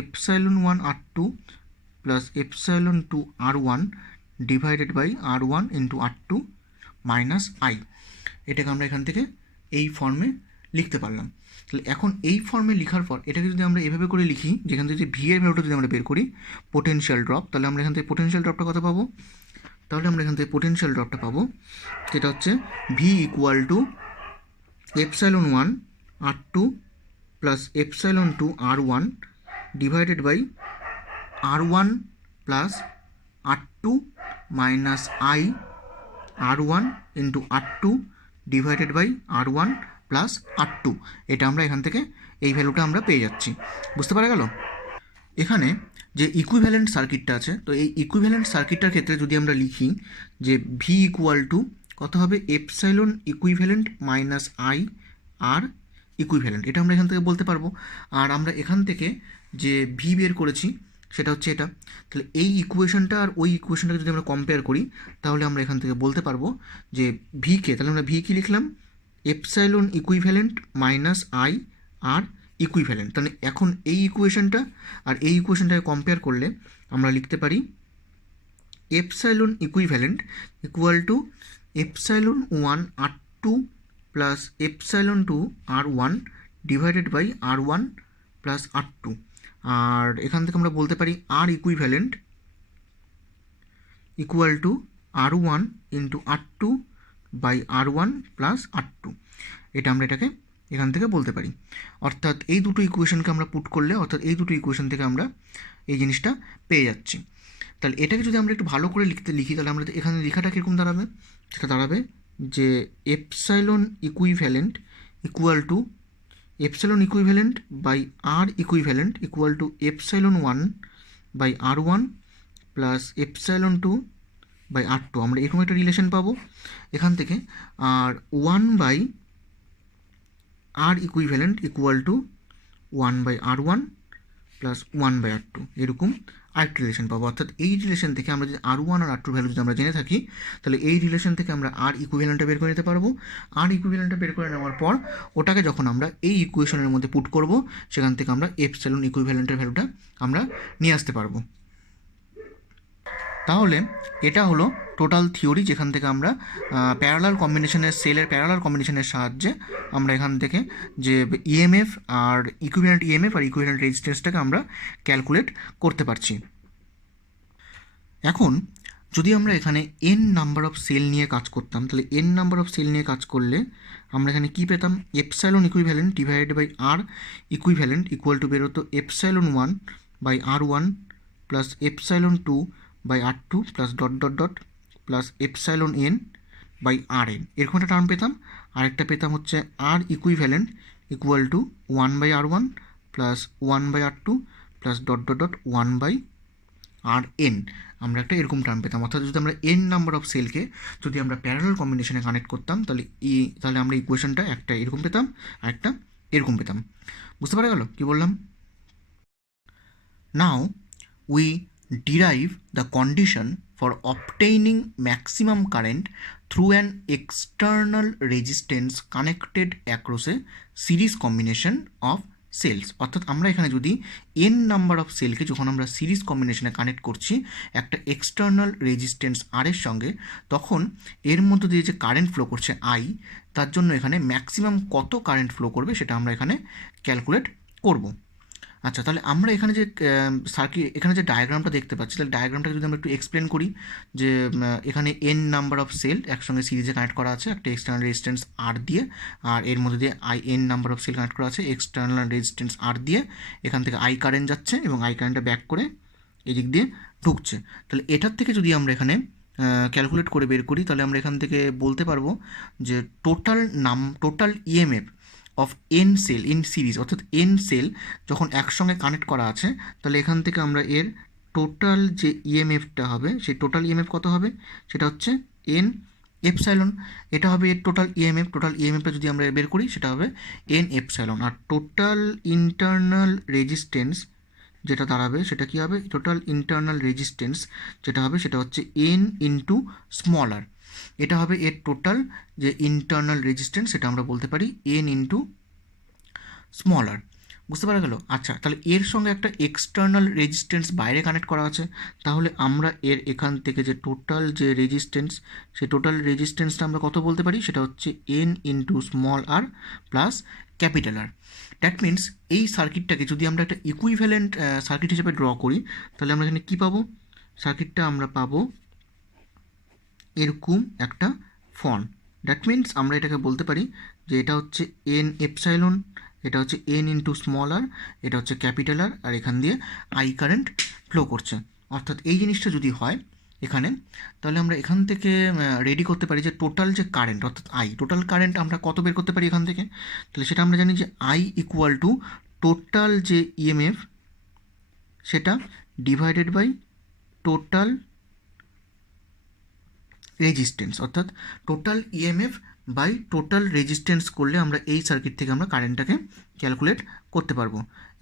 epsilon 1 R2 plus epsilon 2 R1 divided by R1 into R2 minus I। এটাকে আমরা এখান থেকে এই ফর্মে লিখতে পারলাম। তাহলে এখন এই ফর্মে লেখার পর এটাকে যদি আমরা এভাবে করে লিখি, যেখান থেকে V এর ভ্যালুটা যদি আমরা বের করি পোটেনশিয়াল ড্রপ, তাহলে আমরা এখান থেকে পোটেনশিয়াল ড্রপটা কত পাবো? তাহলে আমরা এখান থেকে পোটেনশিয়াল ড্রপটা পাবো, যেটা হচ্ছে V equal to epsilon 1 R2 plus epsilon 2 R1 divided by R1 plus R2 minus I R1 into R2 divided by R1 plus R2। এটা আমরা এখান থেকে এই ভ্যালুটা আমরা পেয়ে যাচ্ছি। বুঝতে পারা গেল? এখানে যে ইকুইভ্যালেন্ট সার্কিটটা আছে, তো এই ইকুইভ্যালেন্ট সার্কিটটার ক্ষেত্রে যদি আমরা লিখি যে V ইকুয়াল টু কত হবে epsilon equivalent minus I R equivalent, এটা আমরা এখান থেকে বলতে পারবো। আর আমরা এখান থেকে যে ভি বের করেছি সেটা হচ্ছে এটা। তাহলে এই ইকুয়েশনটা আর ওই ইকুয়েশনটাকে যদি আমরা কম্পেয়ার করি তাহলে আমরা এখান থেকে বলতে পারবো যে ভিকে, তাহলে আমরা ভি কি লিখলাম, epsilon equivalent minus I R equivalent. তাহলে এখন এই ইকুয়েশনটা আর এই ইকুয়েশনটাকে কম্পেয়ার করলে আমরা লিখতে পারি epsilon equivalent equal to epsilon one R two plus epsilon two R one divided by R one plus R two. আর এখান থেকে আমরা বলতে পারি R equivalent equal to R one into R two by R one plus R two. এটা আমরা এটাকে এখান থেকে বলতে পারি। অর্থাৎ এই দুটো ইকুয়েশনকে আমরা পুট করলে, অর্থাৎ এই দুটো ইকুয়েশন থেকে আমরা এই জিনিসটা পেয়ে যাচ্ছি। তাহলে এটাকে যদি আমরা একটু ভালো করে লিখি তাহলে আমরা এখানে লেখাটা কীরকম দাঁড়াবে, সেটা দাঁড়াবে যে epsilon equivalent equal to epsilon equivalent by R equivalent equal to epsilon one by R one plus epsilon two by R two. আমরা এরকম একটা রিলেশন পাবো এখান থেকে। আর one by R equivalent equal to one by R one plus one by R two, এরকম আরেকটা relation পাবো। অর্থাৎ এই রিলেশন থেকে আমরা যদি আর ওয়ান আর আর টুর ভ্যালু যদি আমরা জেনে থাকি তাহলে এই রিলেশন থেকে আমরা আর ইকুইভ্যালেন্টটা বের করে নিতে পারবো। আর ইকুইভ্যালেন্টটা বের করে নেওয়ার পর ওটাকে যখন আমরা এই ইকুয়েশনের মধ্যে পুট করব সেখান থেকে আমরা এপসাইলন ইকুইভ্যালেন্টের ভ্যালুটা আমরা নিয়ে আসতে পারবো। তাহলে এটা হলো টোটাল থিওরি, যেখান থেকে আমরা প্যারালাল কম্বিনেশনের সেলের প্যারালাল কম্বিনেশনের সাহায্যে আমরা এখান থেকে যে ইএমএফ আর ইকুইভ্যালেন্ট ইএমএফ আর ইকুইভ্যালেন্ট রেজিস্ট্যান্সটাকে আমরা ক্যালকুলেট করতে পারছি। এখন যদি আমরা এখানে এন নাম্বার অফ সেল নিয়ে কাজ করতাম তাহলে এন নাম্বার অফ সেল নিয়ে কাজ করলে আমরা এখানে কী পেতাম, epsilon equivalent divided by R equivalent equal to বেরোতো epsilon one by R one plus epsilon two by R two plus dot dot dot plus epsilon N by R N, এরকম একটা টার্ম পেতাম। আরেকটা পেতাম হচ্ছে R equivalent equal to one by R one plus one by R two plus dot dot dot one by R N, আমরা একটা এরকম term পেতাম। অর্থাৎ যদি আমরা এন নাম্বার অফ সেলকে যদি আমরা প্যারালাল কম্বিনেশনে কানেক্ট করতাম তাহলে আমরা ইকুয়েশনটা একটা এরকম পেতাম আর একটা এরকম পেতাম। বুঝতে পারা গেল কী বললাম? Now we derive the condition for obtaining maximum current through an external resistance connected across a series combination of cells. অর্থাৎ আমরা এখানে যদি এন নাম্বার অফ সেলকে যখন আমরা সিরিজ কম্বিনেশনে কানেক্ট করছি একটা এক্সটার্নাল রেজিস্ট্যান্স আর এর সঙ্গে, তখন এর মধ্যে দিয়ে যে কারেন্ট ফ্লো করছে আই, তার জন্য এখানে ম্যাক্সিমাম কত কারেন্ট ফ্লো করবে সেটা আমরা এখানে ক্যালকুলেট করব। আচ্ছা, তাহলে আমরা এখানে যে এখানে যে ডায়াগ্রামটা দেখতে পাচ্ছি, তাহলে ডায়াগ্রামটাকে যদি আমরা একটু এক্সপ্লেন করি যে এখানে এন নাম্বার অফ সেল একসঙ্গে সিরিজে কানেক্ট করা আছে একটা এক্সটার্নাল রেজিস্ট্যান্স আর দিয়ে, আর এর মধ্যে দিয়ে N number of cell connect করা আছে এক্সটার্নাল রেজিস্ট্যান্স আর দিয়ে। এখান থেকে আই কারেন্ট যাচ্ছে এবং আই কারেন্টটা ব্যাক করে এই দিক দিয়ে ঢুকছে। তাহলে এটার থেকে যদি আমরা এখানে ক্যালকুলেট করে বের করি তাহলে আমরা এখান থেকে বলতে পারবো যে total EMF of N cell in series, অর্থাৎ এন সেল যখন একসঙ্গে কানেক্ট করা আছে তাহলে এখান থেকে আমরা এর টোটাল যে ইএমএফটা হবে সেই টোটাল ইএমএফ কত হবে সেটা হচ্ছে এন এপসাইলন। এটা হবে এর টোটাল ইএমএফ। টোটাল ইএমএফটা যদি আমরা বের করি সেটা হবে এন এপসাইলন। আর টোটাল ইন্টারনাল রেজিস্ট্যান্স যেটা দাঁড়াবে সেটা কী হবে, টোটাল ইন্টারনাল রেজিস্ট্যান্স যেটা হবে সেটা হচ্ছে এন ইন্টু স্মল আর। এটা হবে এর টোটাল যে ইন্টারনাল রেজিস্ট্যান্স, সেটা আমরা বলতে পারি এন ইন্টু স্মল আর। বুঝতে পারা গেল? আচ্ছা, তাহলে এর সঙ্গে একটা এক্সটার্নাল রেজিস্ট্যান্স বাইরে কানেক্ট করা আছে, তাহলে আমরা এর এখান থেকে যে টোটাল যে রেজিস্ট্যান্স সেই টোটাল রেজিস্ট্যান্সটা আমরা কত বলতে পারি সেটা হচ্ছে N into small R plus capital R. That means এই সার্কিটটাকে যদি আমরা একটা ইকুইভ্যালেন্ট সার্কিট হিসেবে ড্র করি তাহলে আমরা এখানে কী পাবো, সার্কিটটা আমরা পাবো এরকম একটা ফর্ম। দ্যাট মিনস আমরা এটাকে বলতে পারি যে এটা হচ্ছে এন এপসাইলন, এটা হচ্ছে এন ইন্টু স্মল আর, এটা হচ্ছে ক্যাপিটাল আর, আর এখান দিয়ে আই কারেন্ট ফ্লো করছে। অর্থাৎ এই জিনিসটা যদি হয় এখানে, তাহলে আমরা এখান থেকে রেডি করতে পারি যে টোটাল যে কারেন্ট অর্থাৎ আই, টোটাল কারেন্ট আমরা কত বের করতে পারি এখান থেকে। তাহলে সেটা আমরা জানি যে আই ইকুয়াল টু টোটাল যে ইএমএফ সেটা ডিভাইডেড বাই টোটাল রেজিস্ট্যান্স, অর্থাৎ total EMF by total resistance করলে আমরা এই সার্কিট থেকে আমরা কারেন্টটাকে ক্যালকুলেট করতে পারবো।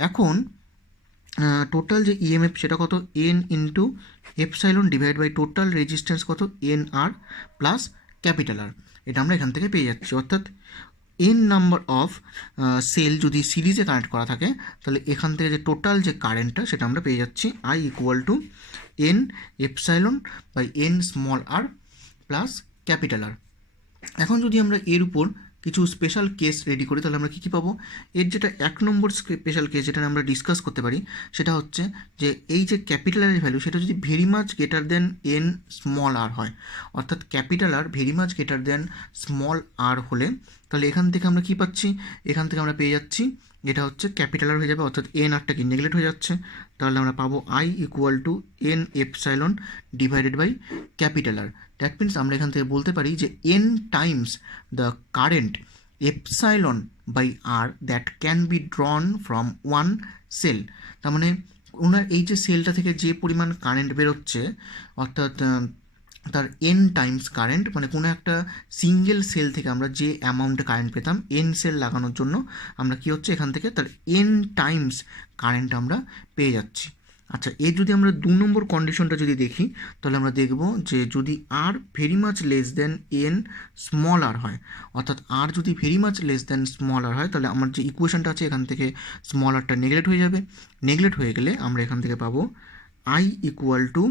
এখন টোটাল যে ইএমএফ সেটা কত, n into epsilon divide by total resistance কত, n r plus capital R, এটা আমরা এখান থেকে পেয়ে যাচ্ছি। অর্থাৎ এন নাম্বার অফ সেল যদি সিরিজে কানেক্ট করা থাকে তাহলে এখান থেকে যে টোটাল যে কারেন্টটা সেটা আমরা পেয়ে যাচ্ছি I equal to n epsilon by n small R plus capital R. এখন যদি আমরা এর উপর কিছু স্পেশাল কেস রেডি করি তাহলে আমরা কী কী পাবো, এর যেটা 1 নম্বর স্পেশাল কেস যেটা আমরা ডিসকাস করতে পারি সেটা হচ্ছে যে এই যে ক্যাপিটাল আরের ভ্যালু সেটা যদি very much greater than N small R হয়, অর্থাৎ capital R very much greater than small R হলে তাহলে এখান থেকে আমরা কী পাচ্ছি, এখান থেকে আমরা পেয়ে যাচ্ছি এটা হচ্ছে ক্যাপিটাল আর হয়ে যাবে, অর্থাৎ এন আরটা কি নেগলেক্ট হয়ে যাচ্ছে, তাহলে আমরা পাবো I equal to n epsilon divided by capital R. That means আমরা এখান থেকে বলতে পারি যে n times the current epsilon by r that can be drawn from one cell. তার মানে ওনার এই যে সেলটা থেকে যে পরিমাণ কারেন্ট বেরোচ্ছে, অর্থাৎ তার এন টাইমস কারেন্ট, মানে কোনো একটা সিঙ্গেল সেল থেকে আমরা যে অ্যামাউন্টে কারেন্ট পেতাম এন সেল লাগানোর জন্য আমরা কী হচ্ছে এখান থেকে তার এন টাইমস কারেন্ট আমরা পেয়ে যাচ্ছি। আচ্ছা, এর যদি আমরা 2 নম্বর কন্ডিশনটা যদি দেখি তাহলে আমরা দেখব যে যদি আর very much less than N small R হয়, অর্থাৎ আর যদি very much less than small R হয় তাহলে আমার যে ইকুয়েশনটা আছে এখান থেকে স্মল আরটা নেগলেক্ট হয়ে যাবে। নেগলেক্ট হয়ে গেলে আমরা এখান থেকে পাবো আই ইকুয়াল টু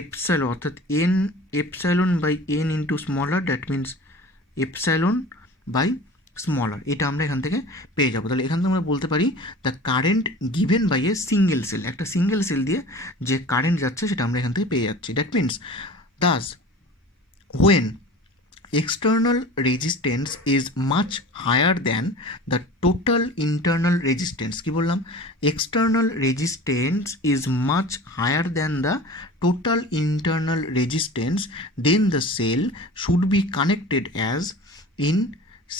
এপসাইলন, অর্থাৎ N epsilon by N into small R, that means epsilon by small আর, এটা আমরা এখান থেকে পেয়ে যাবো। তাহলে এখান থেকে আমরা বলতে পারি the current given by a single cell, একটা সিঙ্গেল সেল দিয়ে যে কারেন্ট যাচ্ছে সেটা আমরা এখান থেকে পেয়ে যাচ্ছি। That means Das when external resistance is much higher than the total internal resistance, কি বললাম, external resistance is much higher than the total internal resistance, then the cell should be connected as in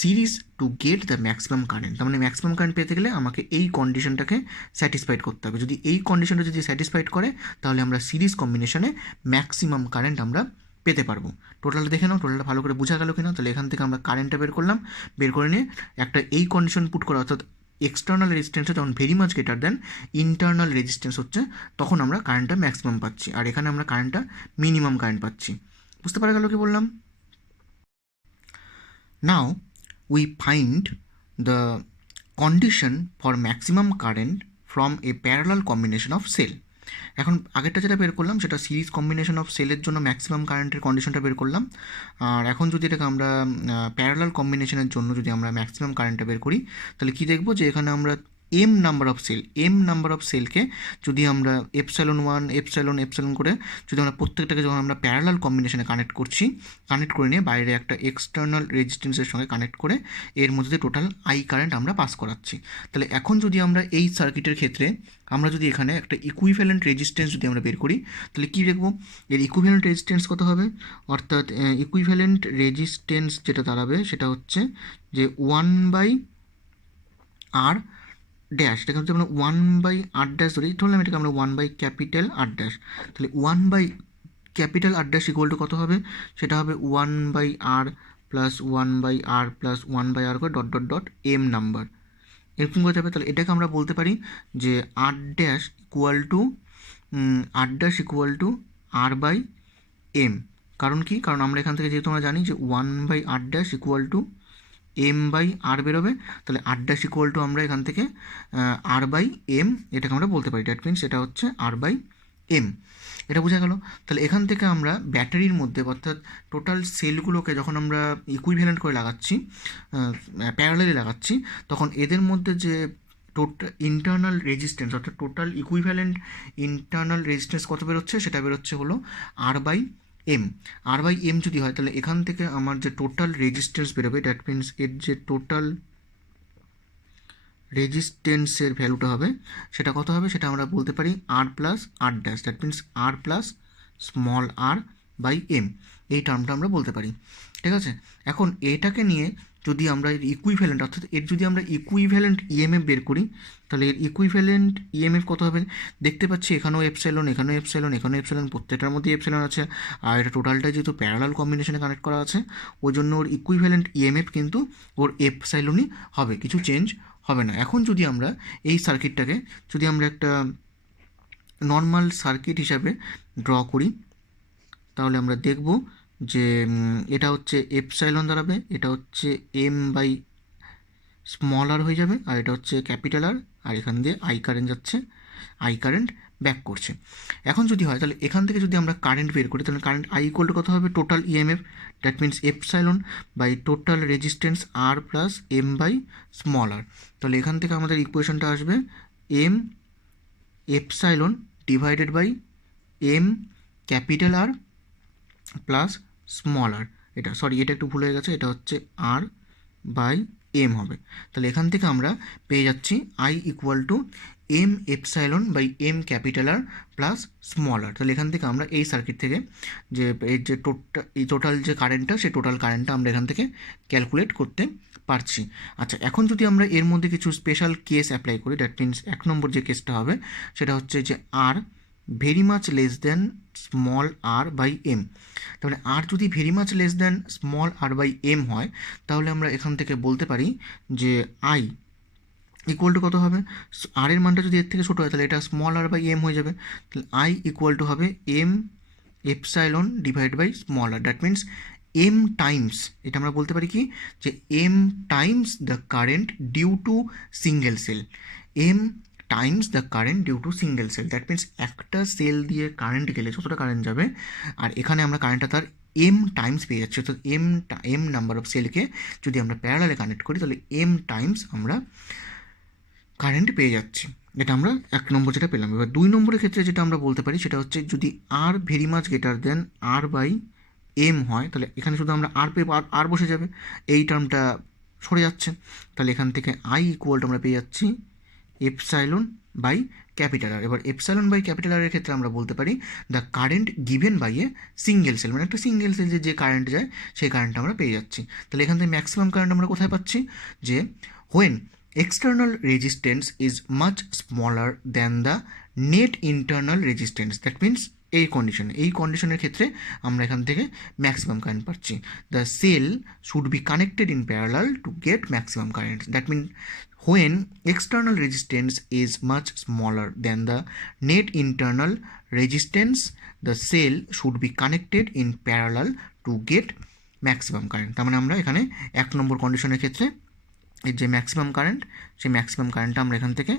series to get the maximum current. তার মানে maximum current পেতে গেলে আমাকে এই কন্ডিশনটাকে satisfied করতে হবে। যদি এই কন্ডিশনটা যদি স্যাটিসফাইড করে তাহলে আমরা সিরিজ কম্বিনেশনে ম্যাক্সিমাম কারেন্ট আমরা পেতে পারবো। টোটালটা দেখে নাও, টোটালটা ভালো করে বোঝা গেল কিনা। তাহলে এখান থেকে আমরা কারেন্টটা বের করলাম, বের করে নিয়ে একটা এই কন্ডিশন পুট করা, অর্থাৎ এক্সটার্নাল রেজিস্ট্যান্সটা যখন ভেরি মাচ গ্রেটার দেন ইন্টারনাল রেজিস্ট্যান্স হচ্ছে তখন আমরা কারেন্টটা ম্যাক্সিমাম পাচ্ছি, আর এখানে আমরা কারেন্টটা মিনিমাম কারেন্ট পাচ্ছি। বুঝতে পারা গেল কি বললাম? নাও we find the condition for maximum current from a parallel combination of cell. এখন আগেরটা যেটা বের করলাম সেটা সিরিজ কম্বিনেশন অফ সেলের জন্য ম্যাক্সিমাম কারেন্টের কন্ডিশনটা বের করলাম, আর এখন যদি এটাকে আমরা প্যারালাল কম্বিনেশনের জন্য যদি আমরা ম্যাক্সিমাম কারেন্টটা বের করি তাহলে কি দেখব যে এখানে আমরা এম নাম্বার অফ সেলকে যদি আমরা এপসাইলন 1 এপসাইলন করে যদি আমরা প্রত্যেকটাকে যখন আমরা প্যারালাল কম্বিনেশনে কানেক্ট করে নিয়ে বাইরে একটা এক্সটার্নাল রেজিস্ট্যান্সের সঙ্গে কানেক্ট করে এর মধ্যে টোটাল আই কারেন্ট আমরা পাস করাচ্ছি। তাহলে এখন যদি আমরা এই সার্কিটের ক্ষেত্রে আমরা যদি এখানে একটা ইকুইভ্যালেন্ট রেজিস্ট্যান্স যদি আমরা বের করি তাহলে কী দেখব, এর ইকুইভ্যালেন্ট রেজিস্ট্যান্স কত হবে, অর্থাৎ ইকুইভ্যালেন্ট রেজিস্ট্যান্স যেটা দাঁড়াবে সেটা হচ্ছে যে 1/r ড্যাশ, এটাকে যদি আমরা 1/r ড্যাশ ধরি, ধরলাম এটাকে আমরা 1/R তাহলে 1/R ইকুয়াল টু কত হবে, সেটা হবে 1/r plus 1/r plus 1/r করে dot dot dot m number, এরকম করে যাবে। তাহলে এটাকে আমরা বলতে পারি যে r dash equal two r/m। কারণ কি, কারণ আমরা এখান থেকে যেহেতু আমরা জানি যে 1/r ইকুয়াল টু m/r বেরোবে, তাহলে r ইকুয়াল টু আমরা এখান থেকে r/m এটাকে আমরা বলতে পারি। দ্যাট মিনস এটা হচ্ছে r/m, এটা বোঝা গেল। তাহলে এখান থেকে আমরা ব্যাটারির মধ্যে অর্থাৎ টোটাল সেলগুলোকে যখন আমরা ইকুইভ্যালেন্ট করে লাগাচ্ছি, প্যারালালি লাগাচ্ছি, তখন এদের মধ্যে যে ইন্টারনাল রেজিস্ট্যান্স অর্থাৎ টোটাল ইকুইভ্যালেন্ট ইন্টারনাল রেজিস্ট্যান্স কত বেরোচ্ছে, সেটা বেরোচ্ছে হলো r/m যদি হয় তাহলে এখান থেকে আমার যে টোটাল রেজিস্ট্যান্স বেরোবে, দ্যাট মিনস এর যে টোটাল রেজিস্ট্যান্সের ভ্যালুটা হবে সেটা কত হবে, সেটা আমরা বলতে পারি r plus r dash, that means r plus small r/m, এই টার্মটা আমরা বলতে পারি। ঠিক আছে। এখন এটাকে নিয়ে যদি আমরা এর ইকুইভ্যালেন্ট, অর্থাৎ এর যদি আমরা ইকুইভ্যালেন্ট ইএমএফ বের করি, তাহলে এর ইকুইভ্যালেন্ট ইএমএফ কত হবে? দেখতে পাচ্ছি এখানেও এপসাইলন, এখানেও এপসাইলন, এখানেও এপসাইলন, প্রত্যেকটার মধ্যেই এপসাইলন আছে। আর এটা টোটালটা যেহেতু প্যারালাল কম্বিনেশনে কানেক্ট করা আছে, ওই জন্য ওর ইকুইভ্যালেন্ট ইএমএফ কিন্তু ওর এপসাইলনই হবে, কিছু চেঞ্জ হবে না। এখন যদি আমরা এই সার্কিটটাকে যদি আমরা একটা নর্মাল সার্কিট হিসাবে ড্র করি, তাহলে আমরা দেখব যে এটা হচ্ছে এপসাইলন দাঁড়াবে, এটা হচ্ছে এম বাই স্মল আর হয়ে যাবে, আর এটা হচ্ছে ক্যাপিটাল আর, আর এখান দিয়ে আই কারেন্ট যাচ্ছে, আই কারেন্ট ব্যাক করছে। এখন যদি হয় তাহলে এখান থেকে যদি আমরা কারেন্ট বের করি, তাহলে কারেন্ট আই ইকুয়াল টু কত হবে? Total EMF, that means epsilon by total resistance R plus M by small আর। তাহলে এখান থেকে আমাদের ইকুয়েশনটা আসবে M epsilon divided by M capital R plus small আর। এটা সরি, এটা একটু ভুল হয়ে গেছে, এটা হচ্ছে আর বাই এম হবে। তাহলে এখান থেকে আমরা পেয়ে যাচ্ছি I equal to M epsilon by M capital R plus small আর। তাহলে এখান থেকে আমরা এই সার্কিট থেকে যে এর যে টোটাল যে কারেন্টটা, সেই টোটাল কারেন্টটা আমরা এখান থেকে ক্যালকুলেট করতে পারছি। আচ্ছা, এখন যদি আমরা এর মধ্যে কিছু স্পেশাল কেস অ্যাপ্লাই করি, দ্যাট মিনস 1 নম্বর যে কেসটা হবে সেটা হচ্ছে যে r very much less than small R by m. তাহলে আর যদি very much less than small R by m হয়, তাহলে আমরা এখান থেকে বলতে পারি যে আই ইকুয়াল টু কত হবে? আর এর মানটা যদি এর থেকে ছোটো হয় তাহলে এটা স্মল আর বাই এম হয়ে যাবে। তাহলে আই ইকুয়াল টু হবে m epsilon divide by small R, that means m times, এটা আমরা বলতে পারি কি যে m times the current due to single cell, m times the current due to single cell, that means একটা cell দিয়ে current গেলে যতটা কারেন্ট যাবে, আর এখানে আমরা কারেন্টটা তার এম টাইমস পেয়ে যাচ্ছি। অর্থাৎ এম নাম্বার অফ সেলকে যদি আমরা প্যারালালে কানেক্ট করি তাহলে এম টাইমস আমরা কারেন্ট পেয়ে যাচ্ছি। এটা আমরা 1 নম্বর যেটা পেলাম। এবার 2 নম্বরের ক্ষেত্রে যেটা আমরা বলতে পারি সেটা হচ্ছে যদি আর very much greater than r by m হয়, তাহলে এখানে শুধু আমরা আর পেয়ে আর বসে যাবে, এই টার্মটা সরে যাচ্ছে। তাহলে এখান থেকে আই ইকুয়াল টু আমরা পেয়ে যাচ্ছি এপসাইলন বাই ক্যাপিটাল আর। এবার এপসাইলন বাই ক্যাপিটাল আরের ক্ষেত্রে আমরা বলতে পারি the current given by a single cell, মানে একটা সিঙ্গেল সেল যে কারেন্ট যায় সেই কারেন্ট আমরা পেয়ে যাচ্ছি। তাহলে এখান থেকে ম্যাক্সিমাম কারেন্ট আমরা কোথায় পাচ্ছি? যে when external resistance is much smaller than the net internal resistance, that means এই কন্ডিশনের ক্ষেত্রে আমরা এখান থেকে ম্যাক্সিমাম কারেন্ট পাচ্ছি। The cell should be connected in parallel to get maximum current, that mean when external resistance is much smaller than the net internal resistance, the cell should be connected in parallel to get maximum current। তার মানে আমরা এখানে 1 নম্বর কন্ডিশনের ক্ষেত্রে এর যে maximum current, সেই maximum কারেন্টটা আমরা এখান থেকে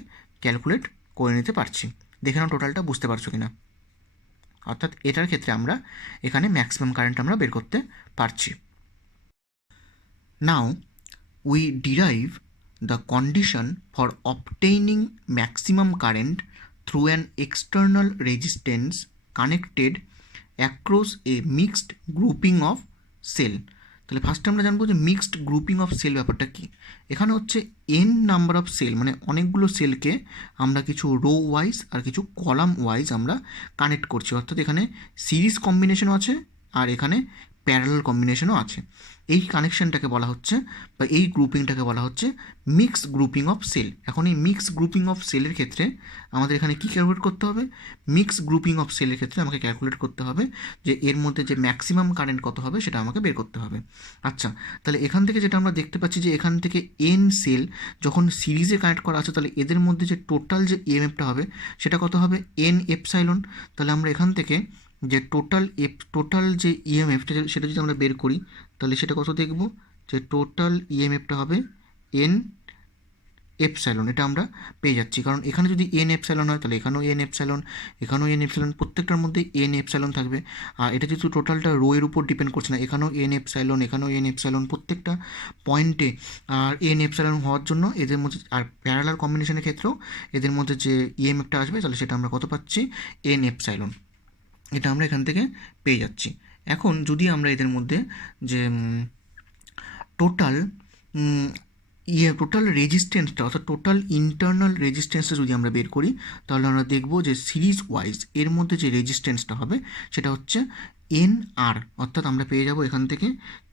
ক্যালকুলেট করে নিতে পারছি। দেখে নাও টোটালটা বুঝতে পারছো কিনা। অর্থাৎ এটার ক্ষেত্রে আমরা এখানে ম্যাক্সিমাম কারেন্ট আমরা বের করতে পারছি। Now we derive the condition for obtaining maximum current through an external resistance connected across a mixed grouping of cell. তাহলে ফার্স্টে আমরা জানবো যে মিক্সড গ্রুপিং অফ সেল ব্যাপারটা কী। এখানে হচ্ছে এন নাম্বার অফ সেল, মানে অনেকগুলো সেলকে আমরা কিছু রো ওয়াইজ আর কিছু কলাম ওয়াইজ আমরা কানেক্ট করছি। অর্থাৎ এখানে সিরিজ কম্বিনেশনও আছে আর এখানে প্যারালাল কম্বিনেশনও আছে। এই কানেকশনটাকে বলা হচ্ছে বা এই গ্রুপিংটাকে বলা হচ্ছে মিক্স গ্রুপিং অফ সেল। এখন এই মিক্স গ্রুপিং অফ সেলের ক্ষেত্রে আমাদের এখানে কী ক্যালকুলেট করতে হবে? মিক্স গ্রুপিং অফ সেলের ক্ষেত্রে আমাকে ক্যালকুলেট করতে হবে যে এর মধ্যে যে ম্যাক্সিমাম কারেন্ট কত হবে সেটা আমাকে বের করতে হবে। আচ্ছা, তাহলে এখান থেকে যেটা আমরা দেখতে পাচ্ছি যে এখান থেকে এন সেল যখন সিরিজে কানেক্ট করা আছে, তাহলে এদের মধ্যে যে টোটাল যে ইএমএফটা হবে সেটা কত হবে? N epsilon. তাহলে আমরা এখান থেকে যে টোটাল যে ইএমএফটা সেটা যদি আমরা বের করি তাহলে সেটা কত দেখব? যে টোটাল ইএমএফটা হবে এন এপসাইলন। এটা আমরা পেয়ে যাচ্ছি, কারণ এখানে যদি এন এপসাইলন হয় তাহলে এখানেও এন এপসাইলন, এখানেও এন এপসাইলন, প্রত্যেকটার মধ্যে এন এপসাইলন থাকবে। আর এটা যেহেতু টোটালটা রো এর উপর ডিপেন্ড করছে না, এখানেও এন এপসাইলন, এখানেও এন এপসাইলন, প্রত্যেকটা পয়েন্টে আর এন এপসাইলন হওয়ার জন্য এদের মধ্যে, আর প্যারালাল কম্বিনেশনের ক্ষেত্রেও এদের মধ্যে যে ইএমএফটা আসবে তাহলে সেটা আমরা কত পাচ্ছি? N epsilon. এটা আমরা এখান থেকে পেয়ে যাচ্ছি। এখন যদি আমরা এদের মধ্যে যে টোটাল রেজিস্ট্যান্সটা, অর্থাৎ টোটাল ইন্টারনাল রেজিস্ট্যান্সটা যদি আমরা বের করি তাহলে আমরা দেখব যে সিরিজ ওয়াইজ এর মধ্যে যে রেজিস্ট্যান্সটা হবে সেটা হচ্ছে এন আর, অর্থাৎ আমরা পেয়ে যাব এখান থেকে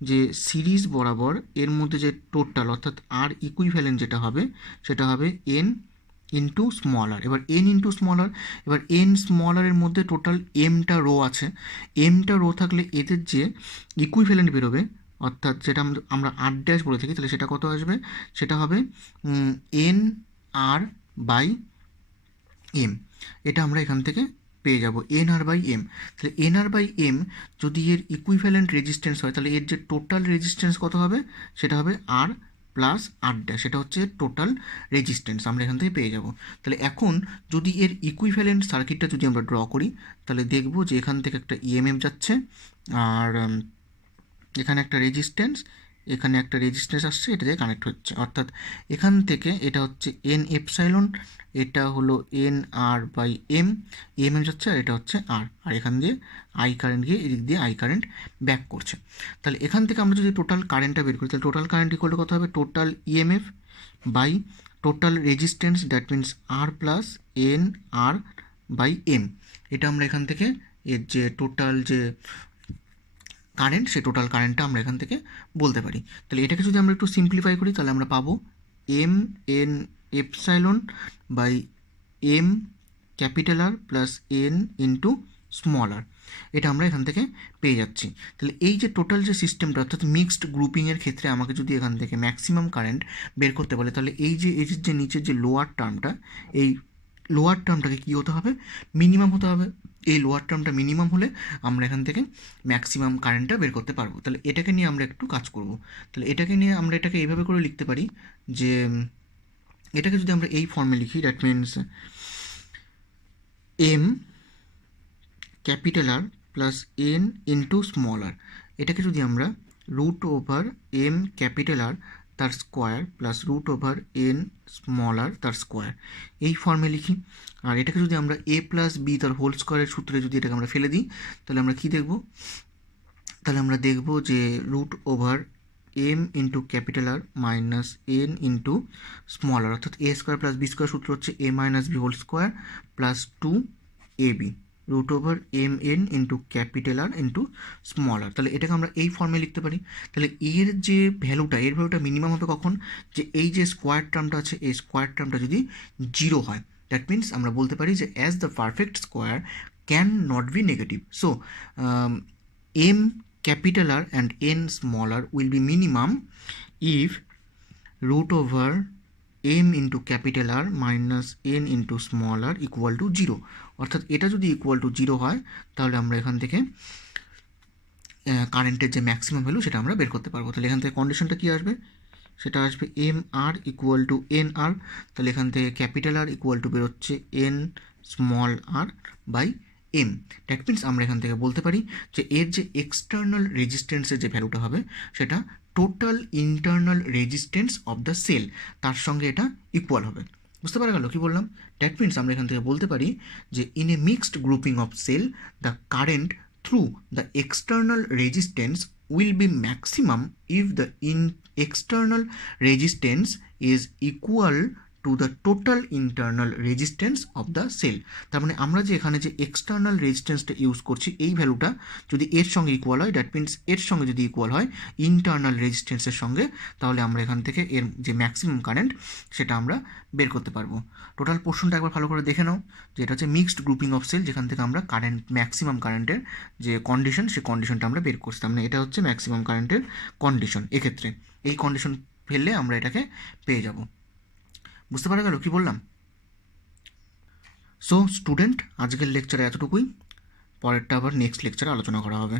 যে সিরিজ বরাবর এর মধ্যে যে টোটাল অর্থাৎ আর ইকুইভ্যালেন্ট যেটা হবে সেটা হবে এন ইন্টু স্মল আর। এবার এন ইন্টু স্মল আর, এবার এন স্মল আরের মধ্যে টোটাল এমটা রো আছে, এমটা রো থাকলে এদের যে ইকুইভ্যালেন্ট বেরোবে অর্থাৎ যেটা আমরা আর ড্যাশ বলে থাকি, তাহলে সেটা কত আসবে, সেটা হবে এন আর বাই এম। এটা আমরা এখান থেকে পেয়ে যাব এন আর বাই এম। তাহলে এন আর বাই এম যদি এর ইকুইভ্যালেন্ট রেজিস্ট্যান্স হয় তাহলে এর যে টোটাল রেজিস্ট্যান্স কত হবে, সেটা হবে আর প্লাস আর ড্যাশ, সেটা হচ্ছে টোটাল রেজিস্ট্যান্স আমরা এখান থেকে পেয়ে যাব। তাহলে এখন যদি এর ইকুইভ্যালেন্ট সার্কিটটা যদি আমরা ড্র করি তাহলে দেখব যে এখান থেকে একটা ইএমএফ যাচ্ছে আর এখানে একটা রেজিস্ট্যান্স, এখানে একটা রেজিস্ট্যান্স আসছে, এটা দিয়ে কানেক্ট হচ্ছে, অর্থাৎ এখান থেকে এটা হচ্ছে এন এপসাইলন, এটা হলো n r by m, m যাচ্ছে আর এটা হচ্ছে আর, আর এখান দিয়ে আই কারেন্ট গিয়ে এদিক দিয়ে আই কারেন্ট ব্যাক করছে। তাহলে এখান থেকে আমরা যদি টোটাল কারেন্টটা বের করি তাহলে টোটাল কারেন্ট ইকুয়াল টু কত হবে, total EMF by total resistance, that means r plus n r by m. এটা আমরা এখান থেকে এর যে টোটাল যে কারেন্ট সেই টোটাল কারেন্টটা আমরা এখান থেকে বলতে পারি। তাহলে এটাকে যদি আমরা একটু সিম্পলিফাই করি তাহলে আমরা পাবো M N epsilon by M capital R plus N into small আর, এটা আমরা এখান থেকে পেয়ে যাচ্ছি। তাহলে এই যে টোটাল যে সিস্টেমটা অর্থাৎ মিক্সড গ্রুপিংয়ের ক্ষেত্রে আমাকে যদি এখান থেকে ম্যাক্সিমাম কারেন্ট বের করতে বলে তাহলে এই যে এর যে নিচের যে লোয়ার টার্মটা, এই লোয়ার টার্মটাকে কী হতে হবে, মিনিমাম হতে হবে। এই লোয়ার টার্মটা মিনিমাম হলে আমরা এখান থেকে ম্যাক্সিমাম কারেন্টটা বের করতে পারবো। তাহলে এটাকে নিয়ে আমরা একটু কাজ করব। তাহলে এটাকে নিয়ে আমরা এটাকে এইভাবে করে লিখতে পারি যে এটাকে যদি আমরা এই ফর্মে লিখি, that means M capital R plus N into small R, এটাকে যদি আমরা root over M capital R তার square plus root over N small R তার স্কোয়ার এই ফর্মে লিখি, আর এটাকে যদি আমরা এ প্লাস বি তার হোল স্কোয়ারের সূত্রে যদি এটাকে আমরা ফেলে দিই তাহলে আমরা কী দেখব, তাহলে আমরা দেখব যে root over M into capital R minus N into small আর, অর্থাৎ A square plus B square সূত্র হচ্ছে A minus B whole square plus two A B root over M N into capital R into small আর। তাহলে এটাকে আমরা এই ফর্মে লিখতে পারি। তাহলে এর যে ভ্যালুটা, এর ভ্যালুটা মিনিমাম হবে কখন, যে এই যে স্কোয়ার টার্মটা আছে এই স্কোয়ার টার্মটা যদি জিরো হয়, দ্যাট মিনস আমরা বলতে পারি যে as the perfect square can not be negative. So m capital R and n smaller will be minimum if root over m into capital R minus n into small r equal to 0, অর্থাৎ এটা যদি equal to 0 হয় তাহলে আমরা এখান থেকে কারেন্টের যে ম্যাক্সিমাম ভ্যালু সেটা আমরা বের করতে পারবো। তাহলে এখান থেকে কন্ডিশনটা কী আসবে, সেটা আসবে M R equal to N R, তাহলে এখান থেকে ক্যাপিটাল আর ইকুয়াল টু বেরোচ্ছে N small R by M. That means আমরা এখান থেকে বলতে পারি যে এর যে এক্সটার্নাল রেজিস্ট্যান্সের যে ভ্যালুটা হবে সেটা total internal resistance of the cell তার সঙ্গে এটা ইকুয়াল হবে। বুঝতে পারা গেল কী বললাম? দ্যাট মিনস আমরা এখান থেকে বলতে পারি যে in a mixed grouping of cell the current through the external resistance will be maximum if the external resistance is equal to the total internal resistance of the cell। তার মানে আমরা যে এখানে যে এক্সটার্নাল রেজিস্ট্যান্সটা ইউজ করছি এই ভ্যালুটা যদি এর সঙ্গে ইকুয়াল হয়, দ্যাট মিনস এর সঙ্গে যদি ইকুয়াল হয় ইন্টারনাল রেজিস্ট্যান্সের সঙ্গে, তাহলে আমরা এখান থেকে এর যে ম্যাক্সিমাম কারেন্ট সেটা আমরা বের করতে পারবো। টোটাল পোর্শনটা একবার ভালো করে দেখে নাও যে এটা হচ্ছে মিক্সড গ্রুপিং অফ সেল, যেখান থেকে আমরা কারেন্ট ম্যাক্সিমাম কারেন্টের যে কন্ডিশন সেই কন্ডিশনটা আমরা বের করছি। মানে এটা হচ্ছে ম্যাক্সিমাম কারেন্টের কন্ডিশন, এক্ষেত্রে এই কন্ডিশন ফেললে আমরা এটাকে পেয়ে যাব। বুঝতে পারা গেল কী বললাম? সো স্টুডেন্ট, আজকের লেকচারে এতটুকুই, পরেরটা আবার নেক্সট লেকচারে আলোচনা করা হবে।